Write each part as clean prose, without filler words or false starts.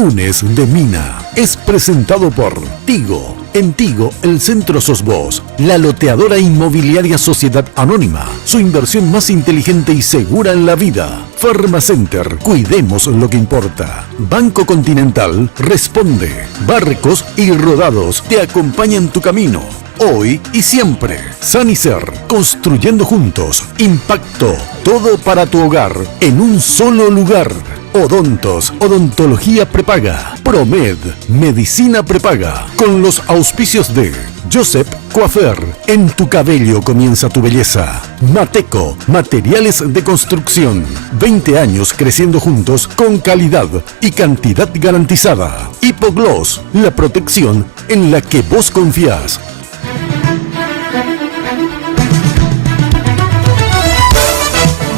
Lunes de Mina es presentado por Tigo. En Tigo, el centro sos vos. La loteadora inmobiliaria Sociedad Anónima. Su inversión más inteligente y segura en la vida. Pharmacenter. Cuidemos lo que importa. Banco Continental responde. Barcos y Rodados te acompañan tu camino. Hoy y siempre. Sanicer. Construyendo juntos. Impacto. Todo para tu hogar. En un solo lugar. Odontos, odontología prepaga. Promed, medicina prepaga. Con los auspicios de Joseph Coiffeur. En tu cabello comienza tu belleza. Mateco, materiales de construcción. 20 años creciendo juntos con calidad y cantidad garantizada. Hipogloss, la protección en la que vos confías.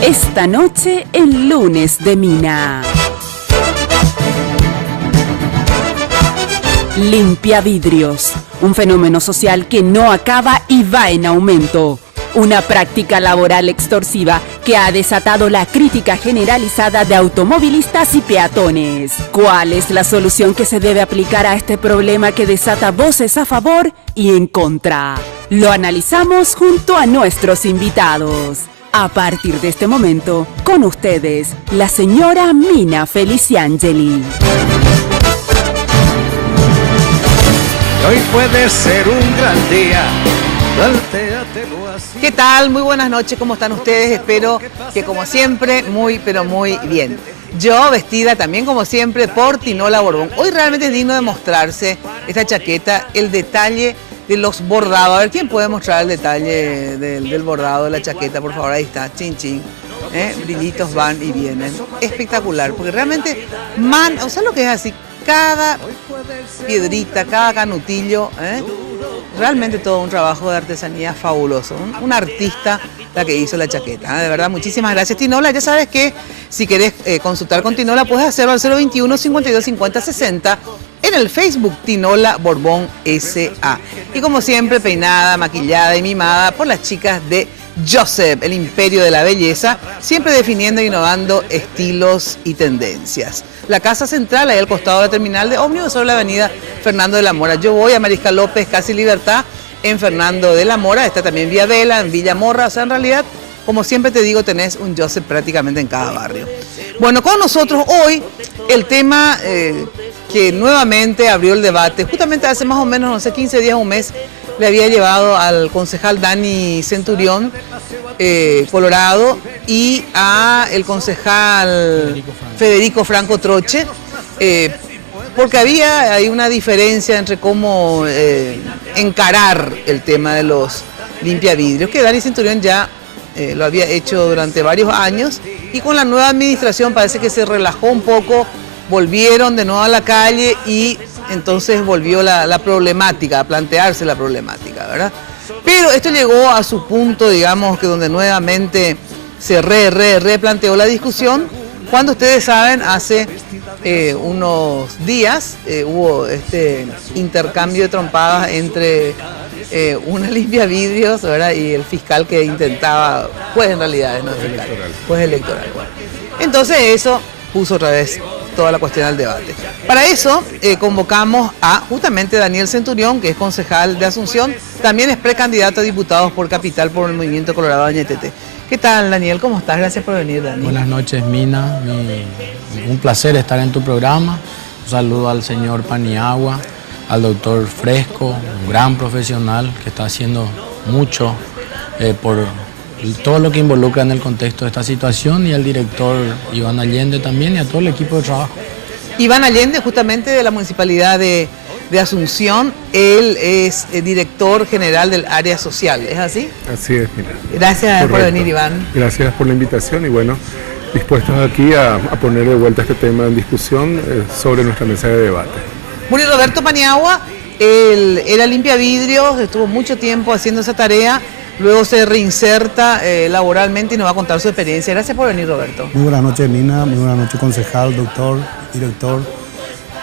Esta noche en Lunes de Mina. Limpia vidrios, un fenómeno social que no acaba y va en aumento. Una práctica laboral extorsiva que ha desatado la crítica generalizada de automovilistas y peatones. ¿Cuál es la solución que se debe aplicar a este problema que desata voces a favor y en contra? Lo analizamos junto a nuestros invitados. A partir de este momento, con ustedes, la señora Mina Feliciangeli. Hoy puede ser un gran día. Plantéatelo así. ¿Qué tal? Muy buenas noches, ¿cómo están ustedes? Espero que como siempre, muy pero muy bien. Yo vestida también como siempre por Tinola Borbón. Hoy realmente es digno de mostrarse esta chaqueta, el detalle de los bordados. A ver, ¿quién puede mostrar el detalle del bordado de la chaqueta? Por favor, ahí está, chin chin. Brillitos van y vienen. Espectacular, porque realmente, o sea lo que es así, cada piedrita, cada canutillo, realmente todo un trabajo de artesanía fabuloso. Un artista la que hizo la chaqueta. De verdad, muchísimas gracias, Tinola. Ya sabes que si querés consultar con Tinola, puedes hacerlo al 021 52 50 60 en el Facebook Tinola Borbón S.A. Y como siempre, peinada, maquillada y mimada por las chicas de Joseph, el imperio de la belleza, siempre definiendo e innovando estilos y tendencias. La casa central, ahí al costado de la terminal de ómnibus, sobre la avenida Fernando de la Mora. Yo voy a Mariscal López, casi Libertad, en Fernando de la Mora. Está también Vía Vela, en Villa Morra. O sea, en realidad, como siempre te digo, tenés un Joseph prácticamente en cada barrio. Bueno, con nosotros hoy el tema que nuevamente abrió el debate, justamente hace más o menos, no sé, 15 días, un mes, le había llevado al concejal Dani Centurión, Colorado, y a el concejal Federico Franco Troche, porque había ahí una diferencia entre cómo encarar el tema de los limpiavidrios, que Dani Centurión ya lo había hecho durante varios años, y con la nueva administración parece que se relajó un poco, volvieron de nuevo a la calle y entonces volvió la problemática, a plantearse la problemática, ¿verdad? Pero esto llegó a su punto, digamos, que donde nuevamente se replanteó la discusión, cuando ustedes saben, hace unos días hubo este intercambio de trompadas entre una limpiavidrios, ¿verdad? Y el fiscal que intentaba, pues en realidad no es fiscal, pues electoral. Bueno. Entonces eso puso otra vez toda la cuestión al debate. Para eso convocamos a justamente Daniel Centurión, que es concejal de Asunción, también es precandidato a diputados por Capital por el Movimiento Colorado Añetete. ¿Qué tal, Daniel? ¿Cómo estás? Gracias por venir, Daniel. Buenas noches, Mina. Un placer estar en tu programa. Un saludo al señor Paniagua, al doctor Fresco, un gran profesional que está haciendo mucho por todo lo que involucra en el contexto de esta situación, y al director Iván Allende también, y a todo el equipo de trabajo. Iván Allende, justamente de la Municipalidad de Asunción, él es director general del área social, ¿es así? Así es, mira. Gracias por venir, Iván. Gracias por la invitación y bueno, dispuestos aquí a poner de vuelta este tema en discusión sobre nuestra mesa de debate. Bueno, y Roberto Paniagua, él era limpiavidrios, estuvo mucho tiempo haciendo esa tarea. Luego se reinserta laboralmente y nos va a contar su experiencia. Gracias por venir, Roberto. Muy buenas noches, Mina. Muy buenas noches, concejal, doctor, director.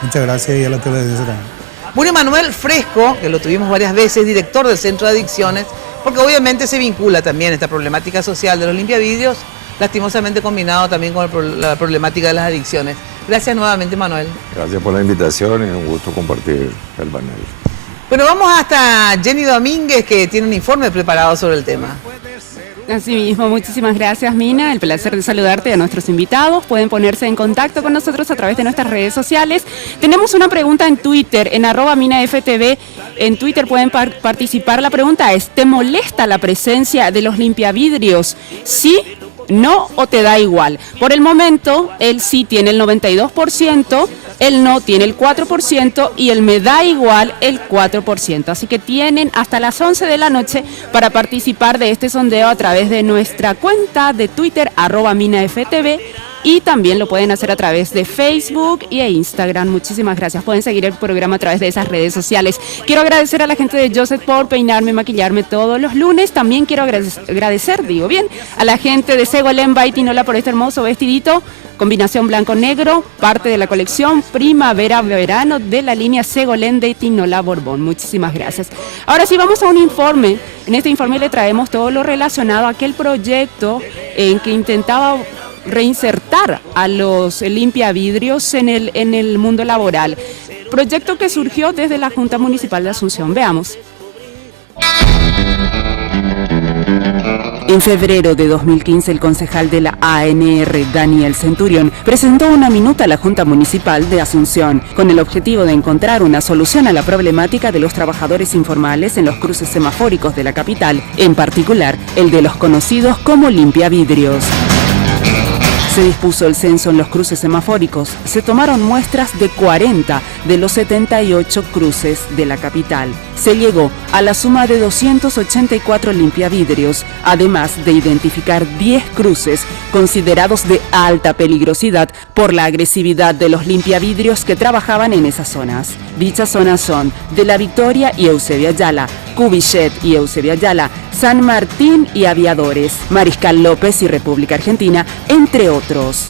Muchas gracias y a la teleaudiencia también. Bueno, Manuel Fresco, que lo tuvimos varias veces, director del Centro de Adicciones, porque obviamente se vincula también esta problemática social de los limpiavidrios, lastimosamente combinado también con la problemática de las adicciones. Gracias nuevamente, Manuel. Gracias por la invitación y un gusto compartir el panel. Bueno, vamos hasta Jenny Domínguez, que tiene un informe preparado sobre el tema. Así mismo, muchísimas gracias, Mina. El placer de saludarte a nuestros invitados. Pueden ponerse en contacto con nosotros a través de nuestras redes sociales. Tenemos una pregunta en Twitter, en @minaftv. En Twitter pueden participar. La pregunta es, ¿te molesta la presencia de los limpiavidrios? ¿Sí, no o te da igual? Por el momento, el sí tiene el 92%, el no tiene el 4% y el me da igual el 4%. Así que tienen hasta las 11 de la noche para participar de este sondeo a través de nuestra cuenta de Twitter, @minaftv. Y también lo pueden hacer a través de Facebook e Instagram. Muchísimas gracias. Pueden seguir el programa a través de esas redes sociales. Quiero agradecer a la gente de Joseph por peinarme y maquillarme todos los lunes. También quiero agradecer, a la gente de Segolenba y Tinola por este hermoso vestidito. Combinación blanco-negro, parte de la colección primavera-verano de la línea Segolén de Tinola Borbón. Muchísimas gracias. Ahora sí, vamos a un informe. En este informe le traemos todo lo relacionado a aquel proyecto en que intentaba reinsertar a los limpiavidrios en el mundo laboral. Proyecto que surgió desde la Junta Municipal de Asunción. Veamos. En febrero de 2015, el concejal de la ANR, Daniel Centurión, presentó una minuta a la Junta Municipal de Asunción con el objetivo de encontrar una solución a la problemática de los trabajadores informales en los cruces semafóricos de la capital, en particular el de los conocidos como limpiavidrios. Se dispuso el censo en los cruces semafóricos. Se tomaron muestras de 40 de los 78 cruces de la capital. Se llegó a la suma de 284 limpiavidrios, además de identificar 10 cruces considerados de alta peligrosidad por la agresividad de los limpiavidrios que trabajaban en esas zonas. Dichas zonas son de La Victoria y Eusebio Ayala, Cubichet y Eusebio Ayala, San Martín y Aviadores, Mariscal López y República Argentina, entre otros.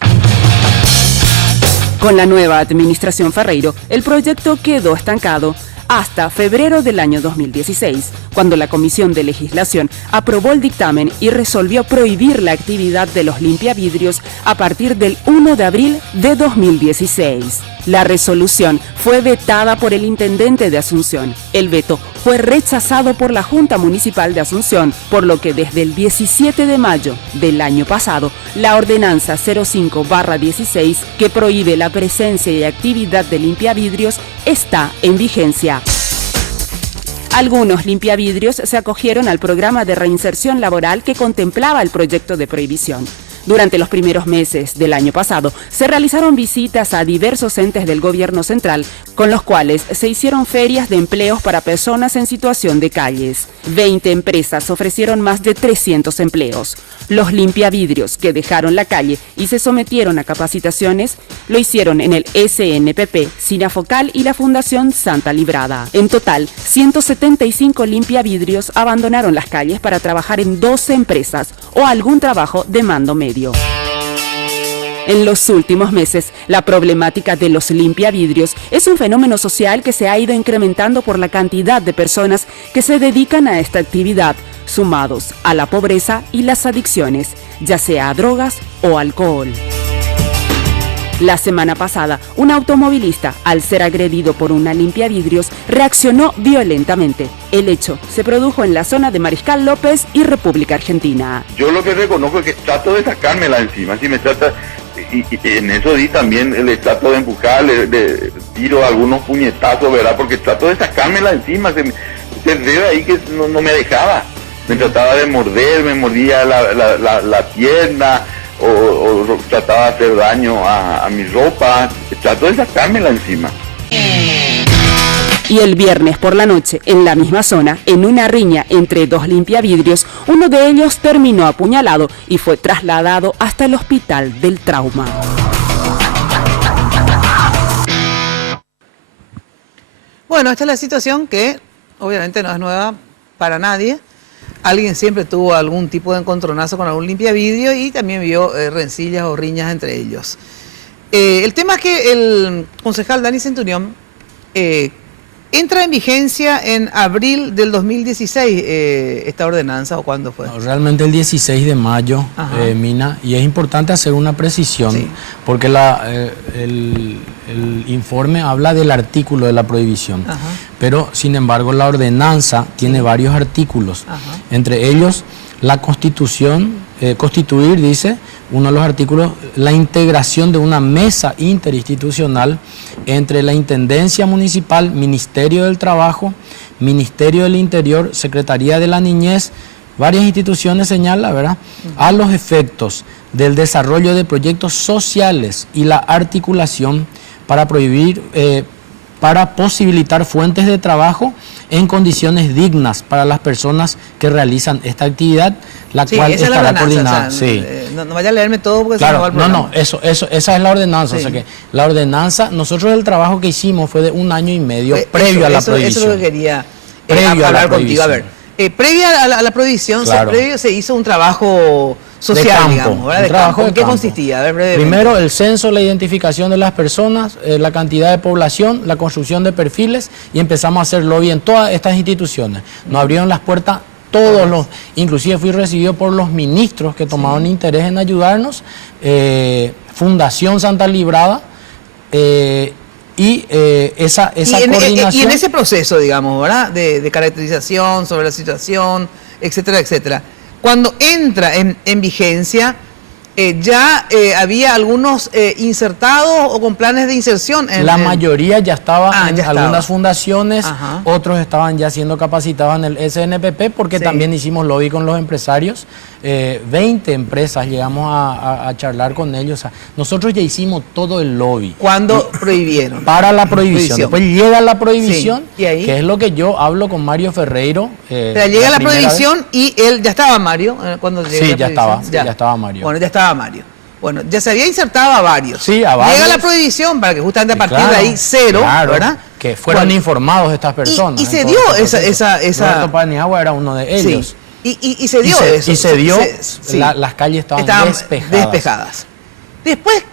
Con la nueva administración Ferreiro, el proyecto quedó estancado hasta febrero del año 2016, cuando la Comisión de Legislación aprobó el dictamen y resolvió prohibir la actividad de los limpiavidrios a partir del 1 de abril de 2016. La resolución fue vetada por el intendente de Asunción. El veto fue rechazado por la Junta Municipal de Asunción, por lo que desde el 17 de mayo del año pasado, la ordenanza 05/16, que prohíbe la presencia y actividad de limpiavidrios, está en vigencia. Algunos limpiavidrios se acogieron al programa de reinserción laboral que contemplaba el proyecto de prohibición. Durante los primeros meses del año pasado, se realizaron visitas a diversos entes del gobierno central, con los cuales se hicieron ferias de empleos para personas en situación de calles. 20 empresas ofrecieron más de 300 empleos. Los limpiavidrios que dejaron la calle y se sometieron a capacitaciones lo hicieron en el SNPP, Sinafocal y la Fundación Santa Librada. En total, 175 limpiavidrios abandonaron las calles para trabajar en 12 empresas o algún trabajo de mando medio. En los últimos meses, la problemática de los limpiavidrios es un fenómeno social que se ha ido incrementando por la cantidad de personas que se dedican a esta actividad, sumados a la pobreza y las adicciones, ya sea a drogas o alcohol. La semana pasada, un automovilista, al ser agredido por una limpiavidrios, reaccionó violentamente. El hecho se produjo en la zona de Mariscal López y República Argentina. Yo lo que reconozco es que trato de sacármela encima, si me trata, y en eso di también, le trato de empujar, le tiro algunos puñetazos, ¿verdad? Porque trato de sacármela encima, se enreda ahí que no me dejaba. Me trataba de morder, me mordía la pierna, o trataba de hacer daño a mi ropa, trato de sacármela encima. Y el viernes por la noche, en la misma zona, en una riña entre dos limpiavidrios, uno de ellos terminó apuñalado y fue trasladado hasta el Hospital del Trauma. Bueno, esta es la situación que obviamente no es nueva para nadie. Alguien siempre tuvo algún tipo de encontronazo con algún limpiavidrio y también vio rencillas o riñas entre ellos. El tema es que el concejal Dani Centurión ¿Entra en vigencia en abril del 2016 esta ordenanza o cuándo fue? No, realmente el 16 de mayo, Mina, y es importante hacer una precisión, porque el informe habla del artículo de la prohibición, pero sin embargo la ordenanza tiene varios artículos, entre ellos la Constitución, constituir, dice, uno de los artículos, la integración de una mesa interinstitucional entre la Intendencia Municipal, Ministerio del Trabajo, Ministerio del Interior, Secretaría de la Niñez, varias instituciones señala, ¿verdad?, a los efectos del desarrollo de proyectos sociales y la articulación para prohibir, para posibilitar fuentes de trabajo en condiciones dignas para las personas que realizan esta actividad, la cual estará coordinada. O sea, no vaya a leerme todo porque claro, se me va el programa. Esa es la ordenanza. O sea que la ordenanza, nosotros el trabajo que hicimos fue de 1 año y medio previo a la prohibición. Eso es lo que quería hablar contigo. A ver, previa a la prohibición, se hizo un trabajo social, de campo, digamos, ¿verdad? De campo. ¿En qué consistía? A ver, brevemente. Primero, el censo, la identificación de las personas, la cantidad de población, la construcción de perfiles, y empezamos a hacer lobby en todas estas instituciones. Nos abrieron las puertas todos inclusive fui recibido por los ministros que tomaron interés en ayudarnos, Fundación Santa Librada, y esa coordinación. Y en ese proceso, digamos, ¿verdad?, de caracterización sobre la situación, etcétera, etcétera, cuando entra en vigencia, ya había algunos insertados o con planes de inserción. La mayoría ya estaba en algunas fundaciones, otros estaban ya siendo capacitados en el SNPP, porque también hicimos lobby con los empresarios. 20 empresas llegamos a charlar con ellos. O sea, nosotros ya hicimos todo el lobby. ¿Cuándo prohibieron? Para la prohibición. Después llega la prohibición, ¿y ahí? Que es lo que yo hablo con Mario Ferreiro. Pero llega la prohibición y él, ¿ya estaba Mario cuando llegó la prohibición? Ya estaba Mario. Bueno, ya estaba Mario. Bueno, ya se había insertado a varios. Sí, a varios. Llega la prohibición para que justamente a partir de ahí cero, ¿verdad? Que fueron informados estas personas. Y se dio esa... Roberto Paniagua era uno de ellos. Y se dio eso. Y se dio, las calles estaban despejadas. Después,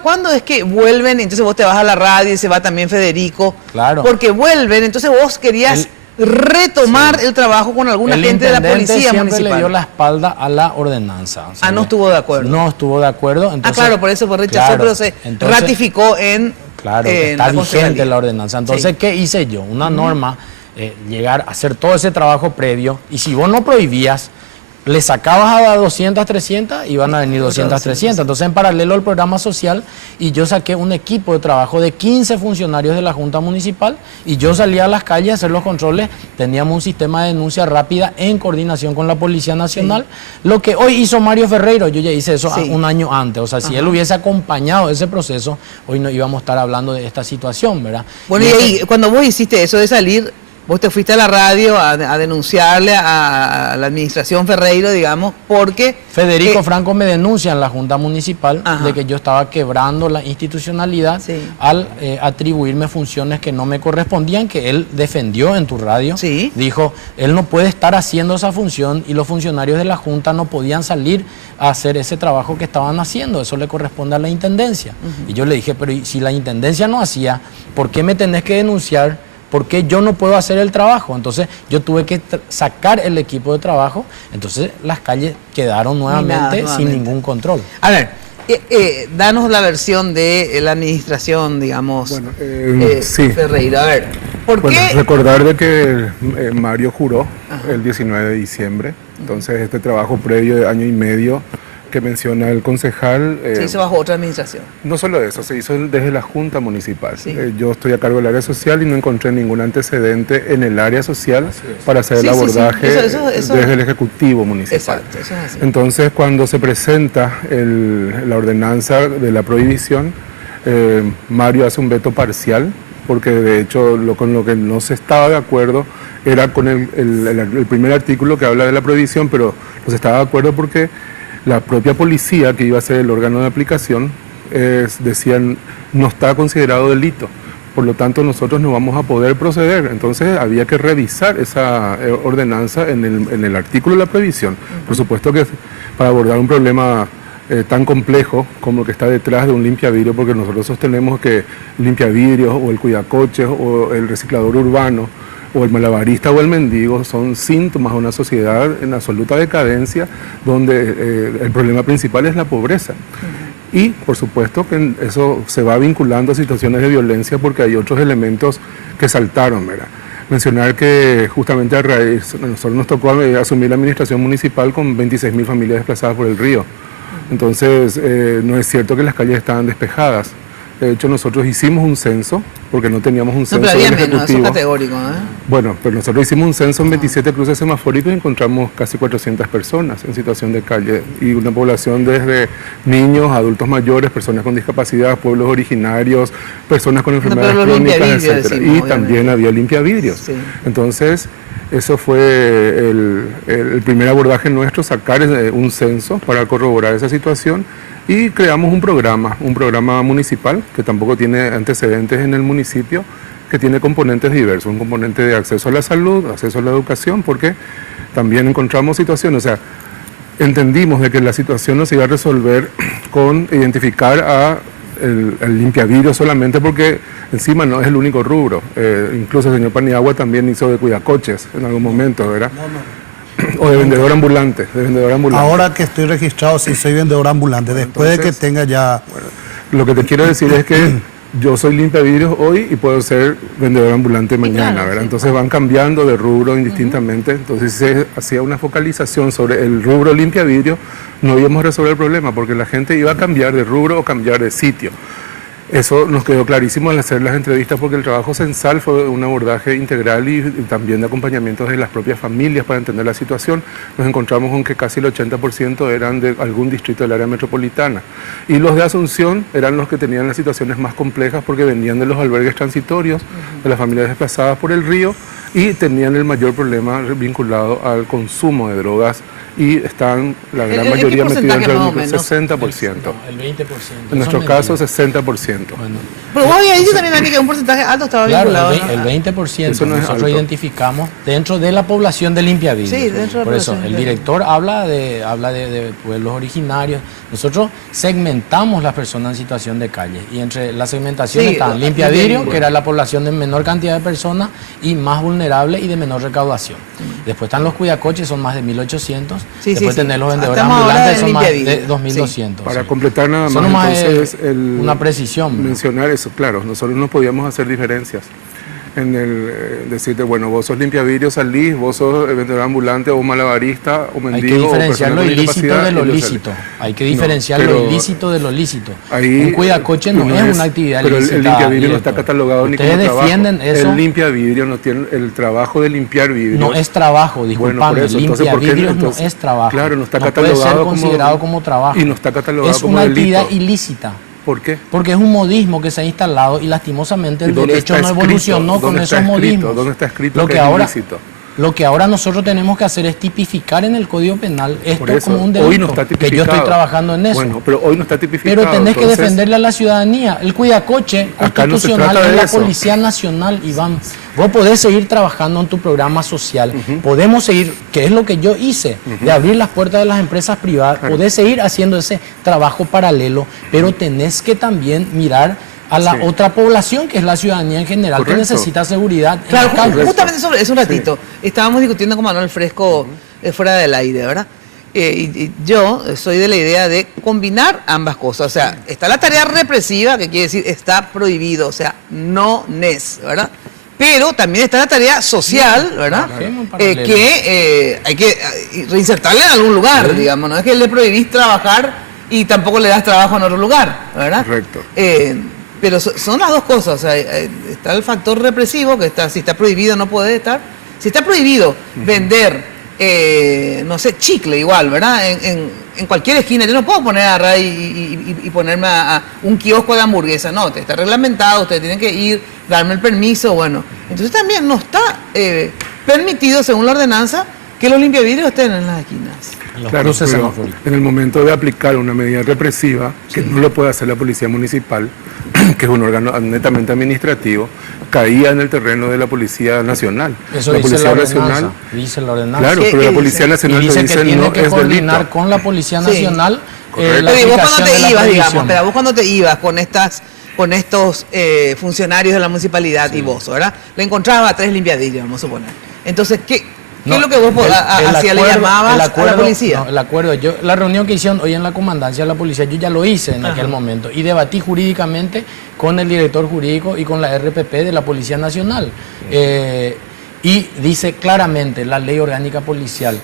¿cuándo es que vuelven? Entonces vos te vas a la radio y se va también Federico. Claro. Porque vuelven, entonces vos querías retomar el trabajo con alguna gente de la policía municipal. Le dio la espalda a la ordenanza. O sea, no estuvo de acuerdo. No estuvo de acuerdo. Entonces, claro, por eso fue rechazado, pero se ratificó en está vigente la ordenanza. Entonces, ¿qué hice yo? Una norma, llegar a hacer todo ese trabajo previo, y si vos no prohibías, le sacabas a 200, 300, y van a venir 200, 300. Entonces, en paralelo al programa social, y yo saqué un equipo de trabajo de 15 funcionarios de la Junta Municipal, y yo salía a las calles a hacer los controles. Teníamos un sistema de denuncia rápida en coordinación con la Policía Nacional. Lo que hoy hizo Mario Ferreiro, yo ya hice eso 1 año antes. O sea, si él hubiese acompañado ese proceso, hoy no íbamos a estar hablando de esta situación, ¿verdad? Bueno, y ahí, cuando vos hiciste eso de salir, vos te fuiste a la radio a denunciarle a la administración Ferreiro, digamos, porque... Federico Franco me denuncia en la Junta Municipal de que yo estaba quebrando la institucionalidad al atribuirme funciones que no me correspondían, que él defendió en tu radio. Dijo, él no puede estar haciendo esa función, y los funcionarios de la Junta no podían salir a hacer ese trabajo que estaban haciendo. Eso le corresponde a la Intendencia. Y yo le dije, pero si la Intendencia no hacía, ¿por qué me tenés que denunciar? ¿Por qué yo no puedo hacer el trabajo? Entonces yo tuve que sacar el equipo de trabajo. Entonces las calles quedaron nuevamente sin ningún control. A ver, danos la versión de la administración, digamos, Ferreiro. A ver, ¿por qué? Recordar de que Mario juró el 19 de diciembre. Entonces este trabajo previo de 1 año y medio que menciona el concejal... se hizo bajo otra administración. No solo eso, se hizo desde la Junta Municipal. Yo estoy a cargo del área social y no encontré ningún antecedente en el área social para hacer el abordaje desde el Ejecutivo Municipal. Exacto, eso es así. Entonces, cuando se presenta la ordenanza de la prohibición, Mario hace un veto parcial, porque de hecho con lo que no se estaba de acuerdo era con el primer artículo que habla de la prohibición, pero no se estaba de acuerdo porque la propia policía, que iba a ser el órgano de aplicación, decían no está considerado delito, por lo tanto nosotros no vamos a poder proceder. Entonces había que revisar esa ordenanza en el artículo de la prohibición. Por supuesto que para abordar un problema tan complejo como el que está detrás de un limpiavidrio, porque nosotros sostenemos que el limpiavidrios o el cuidacoches o el reciclador urbano o el malabarista o el mendigo son síntomas de una sociedad en absoluta decadencia, donde el problema principal es la pobreza. Y por supuesto que eso se va vinculando a situaciones de violencia porque hay otros elementos que saltaron, ¿verdad? Mencionar que justamente a raíz, nosotros nos tocó asumir la administración municipal con 26.000 familias desplazadas por el río. Entonces, no es cierto que las calles estaban despejadas. De hecho, nosotros hicimos un censo, porque no teníamos un censo del Ejecutivo. Menos, eso es categórico, ¿eh? Bueno, pero nosotros hicimos un censo en 27 cruces semafóricos y encontramos casi 400 personas en situación de calle. Y una población desde niños, adultos mayores, personas con discapacidad, pueblos originarios, personas con enfermedades crónicas, etc. Y también había limpiavidrios. Sí. Entonces, eso fue el primer abordaje nuestro, sacar un censo para corroborar esa situación. Y creamos un programa municipal que tampoco tiene antecedentes en el municipio, que tiene componentes diversos, un componente de acceso a la salud, acceso a la educación, porque también encontramos situaciones, o sea, entendimos de que la situación no se iba a resolver con identificar a el limpiavidrio solamente, porque encima no es el único rubro. Incluso el señor Paniagua también hizo de cuidacoches en algún momento, ¿verdad? O de vendedor ambulante, Ahora que estoy registrado, sí soy vendedor ambulante, después de que tenga ya... Bueno, lo que te quiero decir es que yo soy limpiavidrios hoy y puedo ser vendedor ambulante mañana, claro, ¿verdad? Sí. Entonces van cambiando de rubro indistintamente, entonces si se hacía una focalización sobre el rubro limpiavidrio, no íbamos a resolver el problema, porque la gente iba a cambiar de rubro o cambiar de sitio. Eso nos quedó clarísimo al hacer las entrevistas, porque el trabajo censal fue un abordaje integral y también de acompañamiento de las propias familias para entender la situación. Nos encontramos con que casi el 80% eran de algún distrito del área metropolitana. Y los de Asunción eran los que tenían las situaciones más complejas porque venían de los albergues transitorios, de las familias desplazadas por el río, y tenían el mayor problema vinculado al consumo de drogas. Y están la gran mayoría metidos dentro del 60%. El 20%. En nuestro caso, 60%. Bueno. Pero vos habías dicho también, Dani, que un porcentaje alto estaba vinculado. El 20%. Eso no es nosotros alto. Identificamos dentro de la población de limpiavidrios. Sí, dentro de la población. Por eso, el director habla de pueblos originarios. Nosotros segmentamos las personas en situación de calle. Y entre la segmentación están limpiavidrios, que era la población de menor cantidad de personas y más vulnerable y de menor recaudación. Después están los cuidacoches, son más de 1.800. Después tener los vendedores ambulantes, son más de 2.200. Para completar nada más, entonces, una precisión. Mencionar eso, claro, nosotros no podíamos hacer diferencias en el decirte, bueno, vos sos limpiavidrios, salís, vos sos vendedor ambulante o malabarista o mendigo. Hay que diferenciar lo ilícito de lo lícito. Hay que diferenciar lo ilícito de lo lícito. Un cuidacoche no es una actividad lícita. Pero el limpiavidrio no está catalogado ni como trabajo. Ustedes defienden eso. El limpiavidrio no tiene el trabajo de limpiar vidrio. No es trabajo, disculpame. Limpiavidrios no es trabajo. Claro, no está catalogado puede ser considerado como trabajo. Y no está catalogado como delito. Es una actividad ilícita. ¿Por qué? Porque es un modismo que se ha instalado y lastimosamente el derecho no evolucionó con esos modismos. ¿Dónde está escrito que es ilícito? Lo que ahora nosotros tenemos que hacer es tipificar en el Código Penal esto como un delito, hoy no está tipificado. Que yo estoy trabajando en eso. Bueno, pero hoy no está tipificado. Pero tenés que defenderle a la ciudadanía. El cuidacoche constitucional es la Policía Nacional, Iván. Vos podés seguir trabajando en tu programa social, podemos seguir, que es lo que yo hice, de abrir las puertas de las empresas privadas, podés seguir haciendo ese trabajo paralelo, pero tenés que también mirar a la otra población, que es la ciudadanía en general, que necesita seguridad. Claro, justamente sobre eso un ratito. Estábamos discutiendo con Manuel Fresco fuera del aire, ¿verdad? Y yo soy de la idea de combinar ambas cosas. O sea, está la tarea represiva, que quiere decir está prohibido, o sea, no es, ¿verdad? Pero también está la tarea social, ¿verdad? Que hay que reinsertarle en algún lugar, digamos. No es que le prohibís trabajar y tampoco le das trabajo en otro lugar, ¿verdad? Correcto. Pero son las dos cosas. O sea, está el factor represivo, que está, si está prohibido no puede estar. Si está prohibido vender, no sé, chicle igual, ¿verdad? En cualquier esquina. Yo no puedo poner a y ponerme a un kiosco de hamburguesa. No, está reglamentado, ustedes tienen que ir, darme el permiso, bueno. Entonces también no está permitido, según la ordenanza, que los limpiavidrios estén en las esquinas. Claro, pero en el momento de aplicar una medida represiva, que no lo puede hacer la Policía Municipal, que es un órgano netamente administrativo, caía en el terreno de la Policía Nacional. Eso la dice Policía la ordenanza, Nacional. dice la ordenanza. Claro, pero la Policía Nacional dice te dice que tiene no que es coordinar delito. con la Policía Nacional Pero ¿y vos cuando te ibas, digamos? Pero vos cuando te ibas con estos funcionarios de la municipalidad y vos, ¿verdad? Le encontrabas a 3 limpiadillos, vamos a suponer. Entonces, ¿qué es lo que vos hacías? ¿Le llamabas a la policía? No, el acuerdo, la reunión que hicieron hoy en la comandancia de la policía, yo ya lo hice en aquel momento y debatí jurídicamente con el director jurídico y con la RPP de la Policía Nacional. Y dice claramente la ley orgánica policial,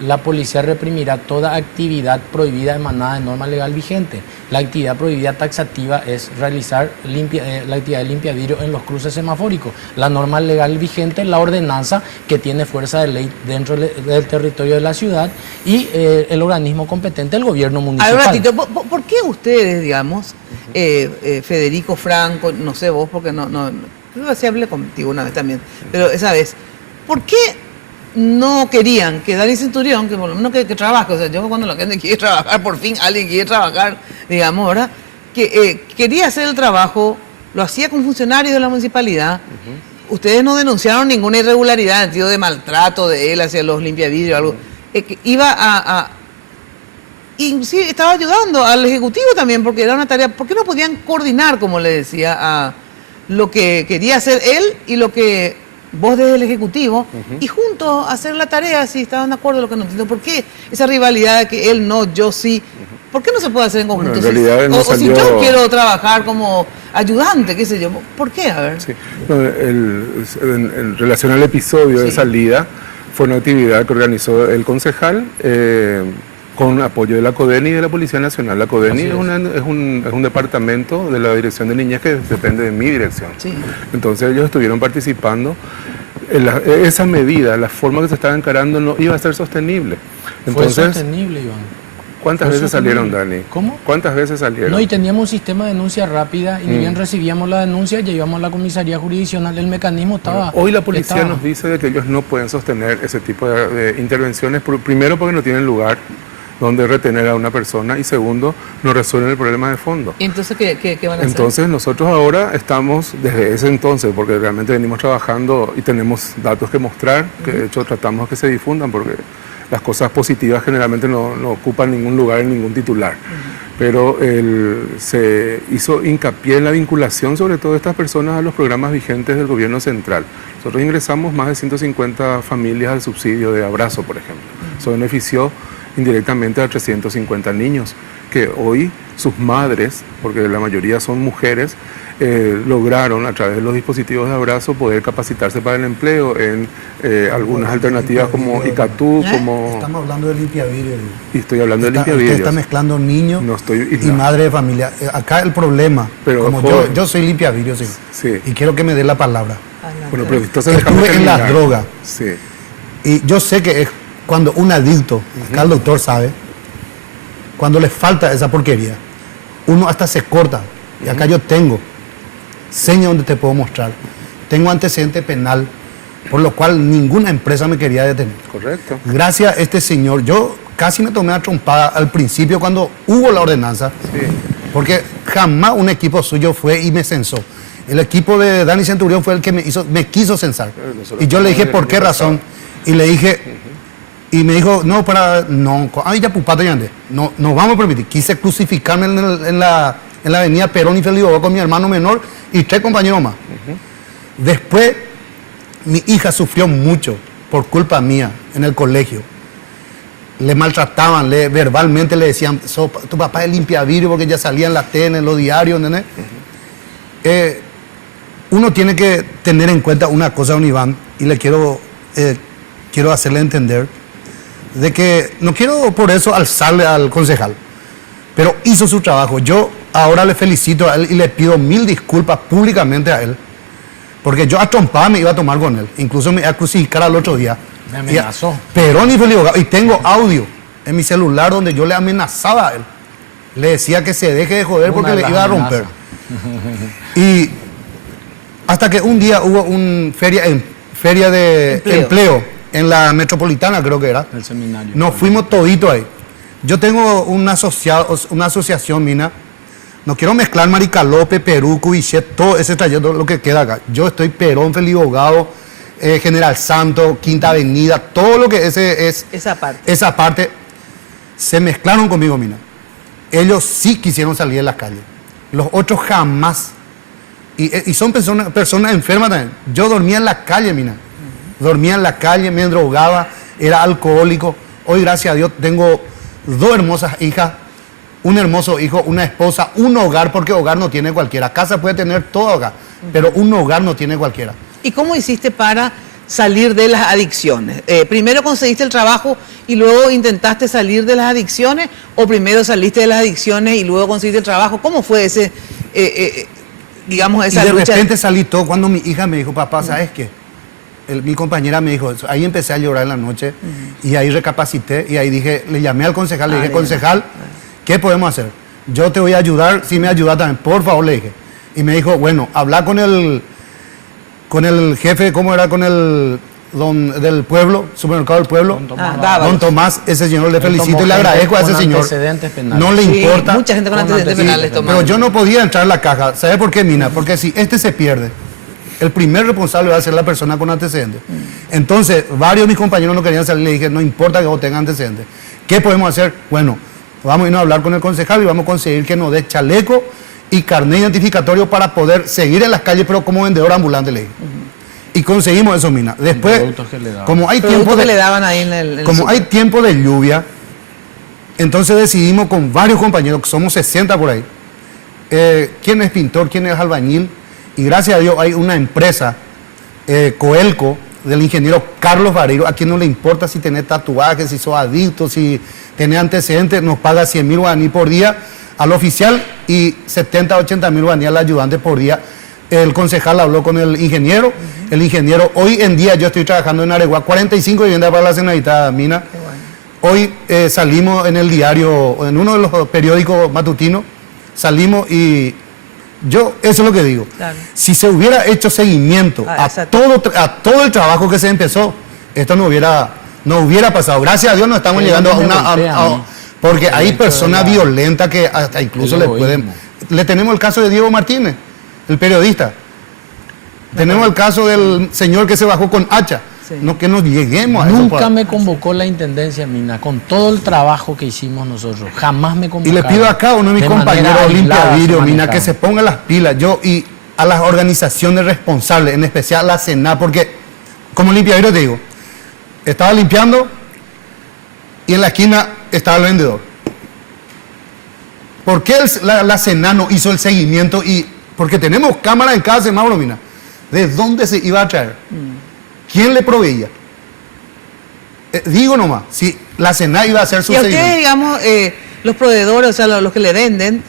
la policía reprimirá toda actividad prohibida emanada de norma legal vigente. La actividad prohibida taxativa es realizar la actividad de limpiavidrio en los cruces semafóricos. La norma legal vigente, la ordenanza que tiene fuerza de ley dentro del territorio de la ciudad y el organismo competente, el gobierno municipal. A ver, ratito, ¿por qué ustedes, digamos, Federico, Franco, no sé vos, porque no creo que hablé contigo una vez también, pero esa vez, ¿por qué no querían que Dani Centurión, que por lo menos que trabaje? O sea, yo cuando la gente quiere trabajar, por fin alguien quiere trabajar, digamos, ¿verdad? Que quería hacer el trabajo, lo hacía con funcionarios de la municipalidad. Ustedes no denunciaron ninguna irregularidad en el sentido de maltrato de él hacia los limpiavidrios o algo. Que iba y sí, estaba ayudando al Ejecutivo también, porque era una tarea. ¿Por qué no podían coordinar, como le decía, a lo que quería hacer él y lo que vos desde el Ejecutivo, y juntos hacer la tarea si estaban de acuerdo? Lo que no entiendo, ¿por qué esa rivalidad de que él no, yo sí? ¿Por qué no se puede hacer en conjunto? Bueno, en realidad o si yo quiero trabajar como ayudante, qué sé yo, ¿por qué? A ver. Sí. No, en relación al episodio de salida, fue una actividad que organizó el concejal con apoyo de la CODENI y de la Policía Nacional. La CODENI es un departamento de la Dirección de Niñez que depende de mi dirección. Sí. Entonces ellos estuvieron participando. Esa medida, la forma que se estaba encarando, no iba a ser sostenible. Entonces, fue sostenible, Iván. ¿Cuántas veces salieron, Dani? ¿Cómo? ¿Cuántas veces salieron? No, y teníamos un sistema de denuncia rápida y ni bien recibíamos la denuncia, ya íbamos a la comisaría jurisdiccional, el mecanismo estaba... Hoy la policía nos dice de que ellos no pueden sostener ese tipo de intervenciones, primero porque no tienen lugar donde retener a una persona y segundo, no resuelven el problema de fondo. ¿Y entonces qué van a hacer? Entonces nosotros ahora estamos, desde ese entonces, porque realmente venimos trabajando y tenemos datos que mostrar, que de hecho tratamos que se difundan porque las cosas positivas generalmente no ocupan ningún lugar en ningún titular. Pero se hizo hincapié en la vinculación sobre todo de estas personas a los programas vigentes del gobierno central. Nosotros ingresamos más de 150 familias al subsidio de Abrazo, por ejemplo. Eso benefició indirectamente a 350 niños que hoy sus madres, porque la mayoría son mujeres, lograron a través de los dispositivos de Abrazo poder capacitarse para el empleo en algunas alternativas como ICATU, como... Estamos hablando de limpiavidrio. Y estoy hablando de limpiavidrio. Usted está mezclando niños y madre de familia. Acá el problema, como yo soy limpiavidrio, sí, y quiero que me dé la palabra. Bueno, pero entonces estuve en las drogas. Sí. Y yo sé que es cuando un adicto, acá el doctor sabe, cuando le falta esa porquería, uno hasta se corta. Y acá yo tengo señas donde te puedo mostrar. Tengo antecedente penal, por lo cual ninguna empresa me quería detener. Correcto. Gracias a este señor, yo casi me tomé a trompada al principio cuando hubo la ordenanza, porque jamás un equipo suyo fue y me censó. El equipo de Dani Centurión fue el que me quiso censar. Y yo le dije, ¿por qué razón? Y le dije... Y me dijo, no, ya pupata ya no vamos a permitir. Quise crucificarme en la avenida Perón y Felipe con mi hermano menor y 3 compañeros más. Después, mi hija sufrió mucho por culpa mía en el colegio. Le maltrataban, verbalmente le decían, tu papá es limpiavidrio porque ya salía en la tele, en los diarios, ¿entendés? Uno tiene que tener en cuenta una cosa, don Iván, y le quiero hacerle entender, de que no quiero por eso alzarle al concejal, pero hizo su trabajo. Yo ahora le felicito a él y le pido 1000 disculpas públicamente a él, porque yo a trompada me iba a tomar con él, incluso me iba a crucificar al otro día. Me amenazó. Perón y Felipe, y tengo audio en mi celular donde yo le amenazaba a él. Le decía que se deje de joder porque le iba a romper. Y hasta que un día hubo una feria de empleo en la Metropolitana, creo que era. El seminario. Nos fuimos toditos ahí. Yo tengo una asociación, Mina. No quiero mezclar Maricalope, Perú, Cubichet, todo ese trayecto, lo que queda acá. Yo estoy Perón, Felipe Hogado, General Santo, Quinta Avenida, todo lo que es esa parte. se mezclaron conmigo, mina. Ellos sí quisieron salir de las calles. Los otros jamás. Y son personas enfermas también. Yo dormía en la calle, mina. Dormía en la calle, me drogaba, era alcohólico. Hoy, gracias a Dios, tengo 2 hermosas hijas, un hermoso hijo, una esposa, un hogar, porque hogar no tiene cualquiera. Casa puede tener todo hogar, pero un hogar no tiene cualquiera. ¿Y cómo hiciste para salir de las adicciones? ¿Primero conseguiste el trabajo y luego intentaste salir de las adicciones? ¿O primero saliste de las adicciones y luego conseguiste el trabajo? ¿Cómo fue ese, digamos, esa lucha? Y de repente salí todo cuando mi hija me dijo, papá, ¿sabes qué? Mi compañera me dijo eso. Ahí empecé a llorar en la noche y ahí recapacité y ahí dije, le llamé al concejal, le dije, concejal, ¿qué podemos hacer? Yo te voy a ayudar, si me ayudas también, por favor, le dije. Y me dijo, bueno, habla con el jefe, ¿cómo era? Con el don del pueblo, supermercado del pueblo, don Tomás, ese señor, le felicito y le agradezco a ese señor. No le importa. Mucha gente con antecedentes penales, pero yo no podía entrar en la caja. ¿Sabe por qué, mina? Porque si este se pierde, el primer responsable va a ser la persona con antecedentes. Entonces, varios de mis compañeros no querían salir, le dije, no importa que vos tengas antecedentes. ¿Qué podemos hacer? Bueno, vamos a irnos a hablar con el concejal y vamos a conseguir que nos dé chaleco y carnet identificatorio para poder seguir en las calles, pero como vendedor ambulante, le dije. Y conseguimos eso, mina. Después, como hay tiempo de, le daban ahí en como hay tiempo de lluvia, entonces decidimos con varios compañeros, que somos 60 por ahí, quién es pintor, quién es albañil, y gracias a Dios hay una empresa, Coelco, del ingeniero Carlos Vareiro, a quien no le importa si tenés tatuajes, si sos adicto, si tenés antecedentes, nos paga 100.000 guaraní por día al oficial y 70, 80.000 guaraní al ayudante por día. El concejal habló con el ingeniero, el ingeniero, hoy en día yo estoy trabajando en Areguá, 45 viviendas para la Senadita, mina. Hoy salimos en el diario, en uno de los periódicos matutinos, salimos y yo, eso es lo que digo. Claro. Si se hubiera hecho seguimiento a todo el trabajo que se empezó, esto no hubiera pasado. Gracias a Dios no estamos llegando a una... porque hay personas violentas que hasta incluso le pueden... Le tenemos el caso de Diego Martínez, el periodista. Tenemos el caso del señor que se bajó con hacha. Sí. No que nos lleguemos a eso. Nunca me convocó la intendencia, mina, con todo el trabajo que hicimos nosotros. Jamás me convocó. Y le pido acá a uno de mis compañeros Olimpia Vidrio, mina, que se ponga las pilas. Yo y a las organizaciones responsables, en especial la SENA, porque como Olimpia Vidrio te digo, estaba limpiando y en la esquina estaba el vendedor. ¿Por qué la SENA no hizo el seguimiento? Y porque tenemos cámaras en cada semáforo, mina. ¿De dónde se iba a traer? ¿Quién le proveía? Digo nomás, si la SENA iba a hacer su seguimiento. Y a ustedes, digamos, los proveedores, o sea, los que le venden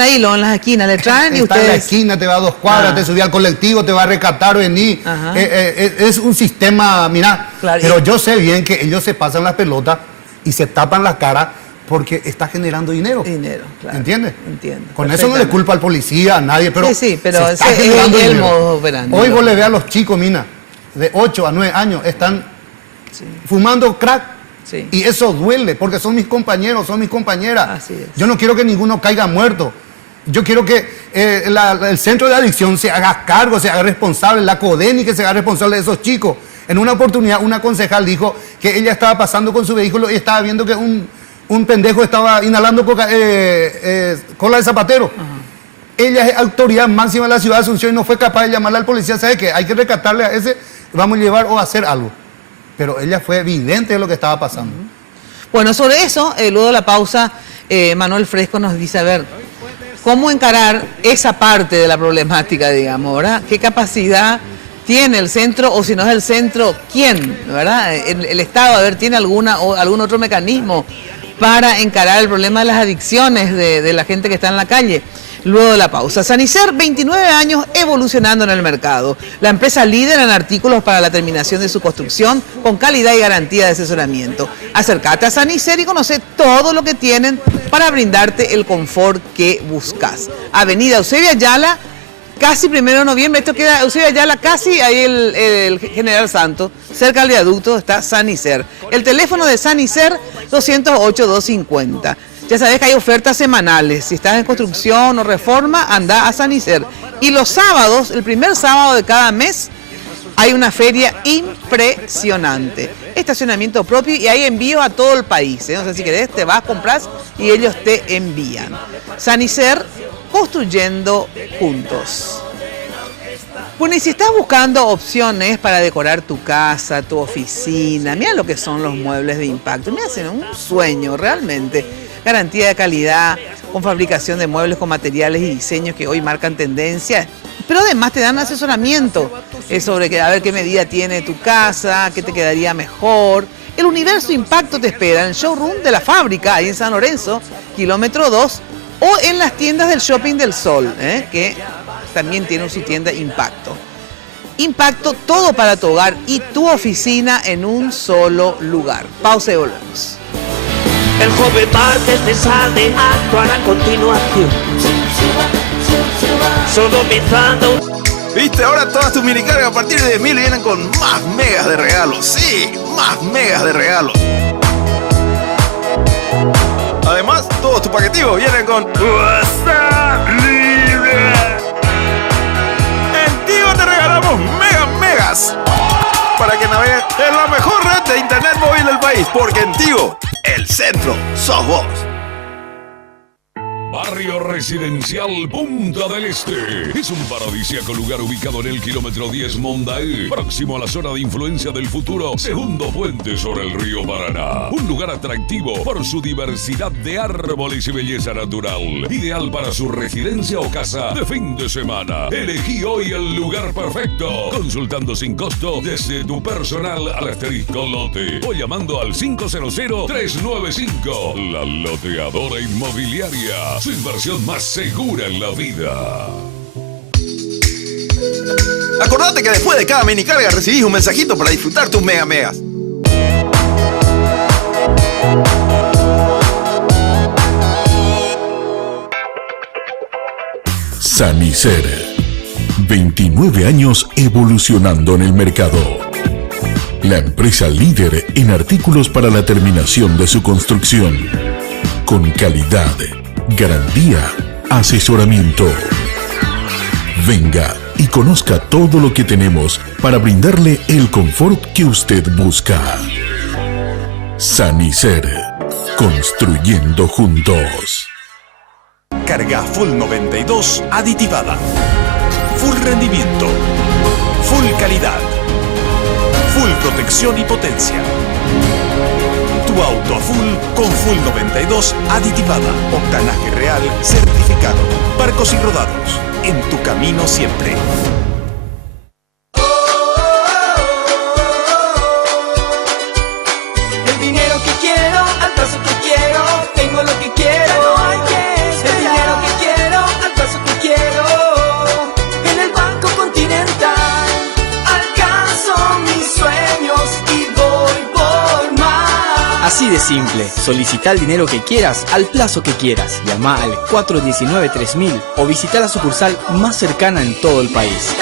ahí, en las esquinas, le traen y ustedes... Está en la esquina, te va a 2 cuadras, te subí al colectivo, te va a recatar, venir. Es un sistema, mira, claro, pero yo sé bien que ellos se pasan las pelotas y se tapan la cara porque está generando dinero. Claro. ¿Entiendes? Entiendo. Con eso no le culpa al policía, a nadie, pero... Sí, pero ese es el modo operando. Hoy vos le ves a los chicos, mina, de 8 a 9 años, están fumando crack. Sí. Y eso duele, porque son mis compañeros, son mis compañeras. Así es. Yo no quiero que ninguno caiga muerto. Yo quiero que el centro de adicción se haga cargo, se haga responsable, la CODENI que se haga responsable de esos chicos. En una oportunidad, una concejal dijo que ella estaba pasando con su vehículo y estaba viendo que un pendejo estaba inhalando cola de zapatero. Ella es autoridad máxima de la ciudad de Asunción y no fue capaz de llamarle al policía. ¿Sabe qué? Hay que rescatarle a ese, vamos a llevar o a hacer algo. Pero ella fue evidente de lo que estaba pasando. Bueno, sobre eso, luego de la pausa, Manuel Fresco nos dice, a ver, ¿cómo encarar esa parte de la problemática, digamos, verdad? ¿Qué capacidad tiene el centro? O si no es el centro, ¿quién? ¿Verdad? El Estado, a ver, ¿tiene algún otro mecanismo para encarar el problema de las adicciones de la gente que está en la calle? Luego de la pausa. Sanicer, 29 años evolucionando en el mercado. La empresa líder en artículos para la terminación de su construcción con calidad y garantía de asesoramiento. Acércate a Sanicer y conoce todo lo que tienen para brindarte el confort que buscas. Avenida Eusebio Ayala, casi 1 de noviembre. Esto queda Eusebio Ayala, casi ahí el General Santos. Cerca del viaducto está Sanicer. El teléfono de Sanicer, 208-250. Ya sabes que hay ofertas semanales. Si estás en construcción o reforma, anda a Sanicer. Y los sábados, el primer sábado de cada mes, hay una feria impresionante. estacionamiento propio y hay envíos a todo el país. O sea, si querés, te vas, compras y ellos te envían. Sanicer, construyendo juntos. Bueno, y si estás buscando opciones para decorar tu casa, tu oficina, mira lo que son los muebles de impacto. Me hacen un sueño, realmente. Garantía de calidad, con fabricación de muebles con materiales y diseños que hoy marcan tendencia. Pero además te dan asesoramiento sobre a ver qué medida tiene tu casa, qué te quedaría mejor. El Universo Impacto te espera en el showroom de la fábrica, ahí en San Lorenzo, kilómetro 2, o en las tiendas del Shopping del Sol, que también tiene su tienda Impacto. Impacto, todo para tu hogar y tu oficina en un solo lugar. Pausa y volvemos. El joven Márquez te sale a actuar a continuación. Sodomizando. Viste, ahora todas tus minicargas a partir de 10.000 vienen con más megas de regalos. Sí, más megas de regalos. Además, todos tus paquetivos vienen con WhatsApp libre. En Tigo te regalamos megas para que navegues en la mejor red de internet móvil del país, porque en Tigo, el centro sos vos. Barrio Residencial Punta del Este. Es un paradisíaco lugar ubicado en el kilómetro 10 Mondaí, próximo a la zona de influencia del futuro segundo puente sobre el río Paraná. Un lugar atractivo por su diversidad de árboles y belleza natural. Ideal para su residencia o casa de fin de semana. Elegí hoy el lugar perfecto, consultando sin costo desde tu personal al asterisco lote o llamando al 500-395. La Loteadora Inmobiliaria. Su inversión más segura en la vida. Acordate que después de cada minicarga recibís un mensajito para disfrutar tus megas. Sanicer. 29 años evolucionando en el mercado. La empresa líder en artículos para la terminación de su construcción. Con calidad, garantía, asesoramiento. Venga y conozca todo lo que tenemos para brindarle el confort que usted busca. Sanicer, construyendo juntos. Carga Full 92 aditivada. Full rendimiento. Full calidad. Full protección y potencia. Tu auto a full con Full 92 aditivada. Octanaje real certificado. Barcos y rodados. En tu camino siempre. El dinero que quiero, al paso que quiero, tengo lo que quiero. No hay que esperar. El dinero que quiero, al paso que quiero, en el Banco Continental. Alcanzo mis sueños y voy por más. Así de simple, solicita el dinero que quieras al plazo que quieras. Llama al 419-3000 o visita la sucursal más cercana en todo el país.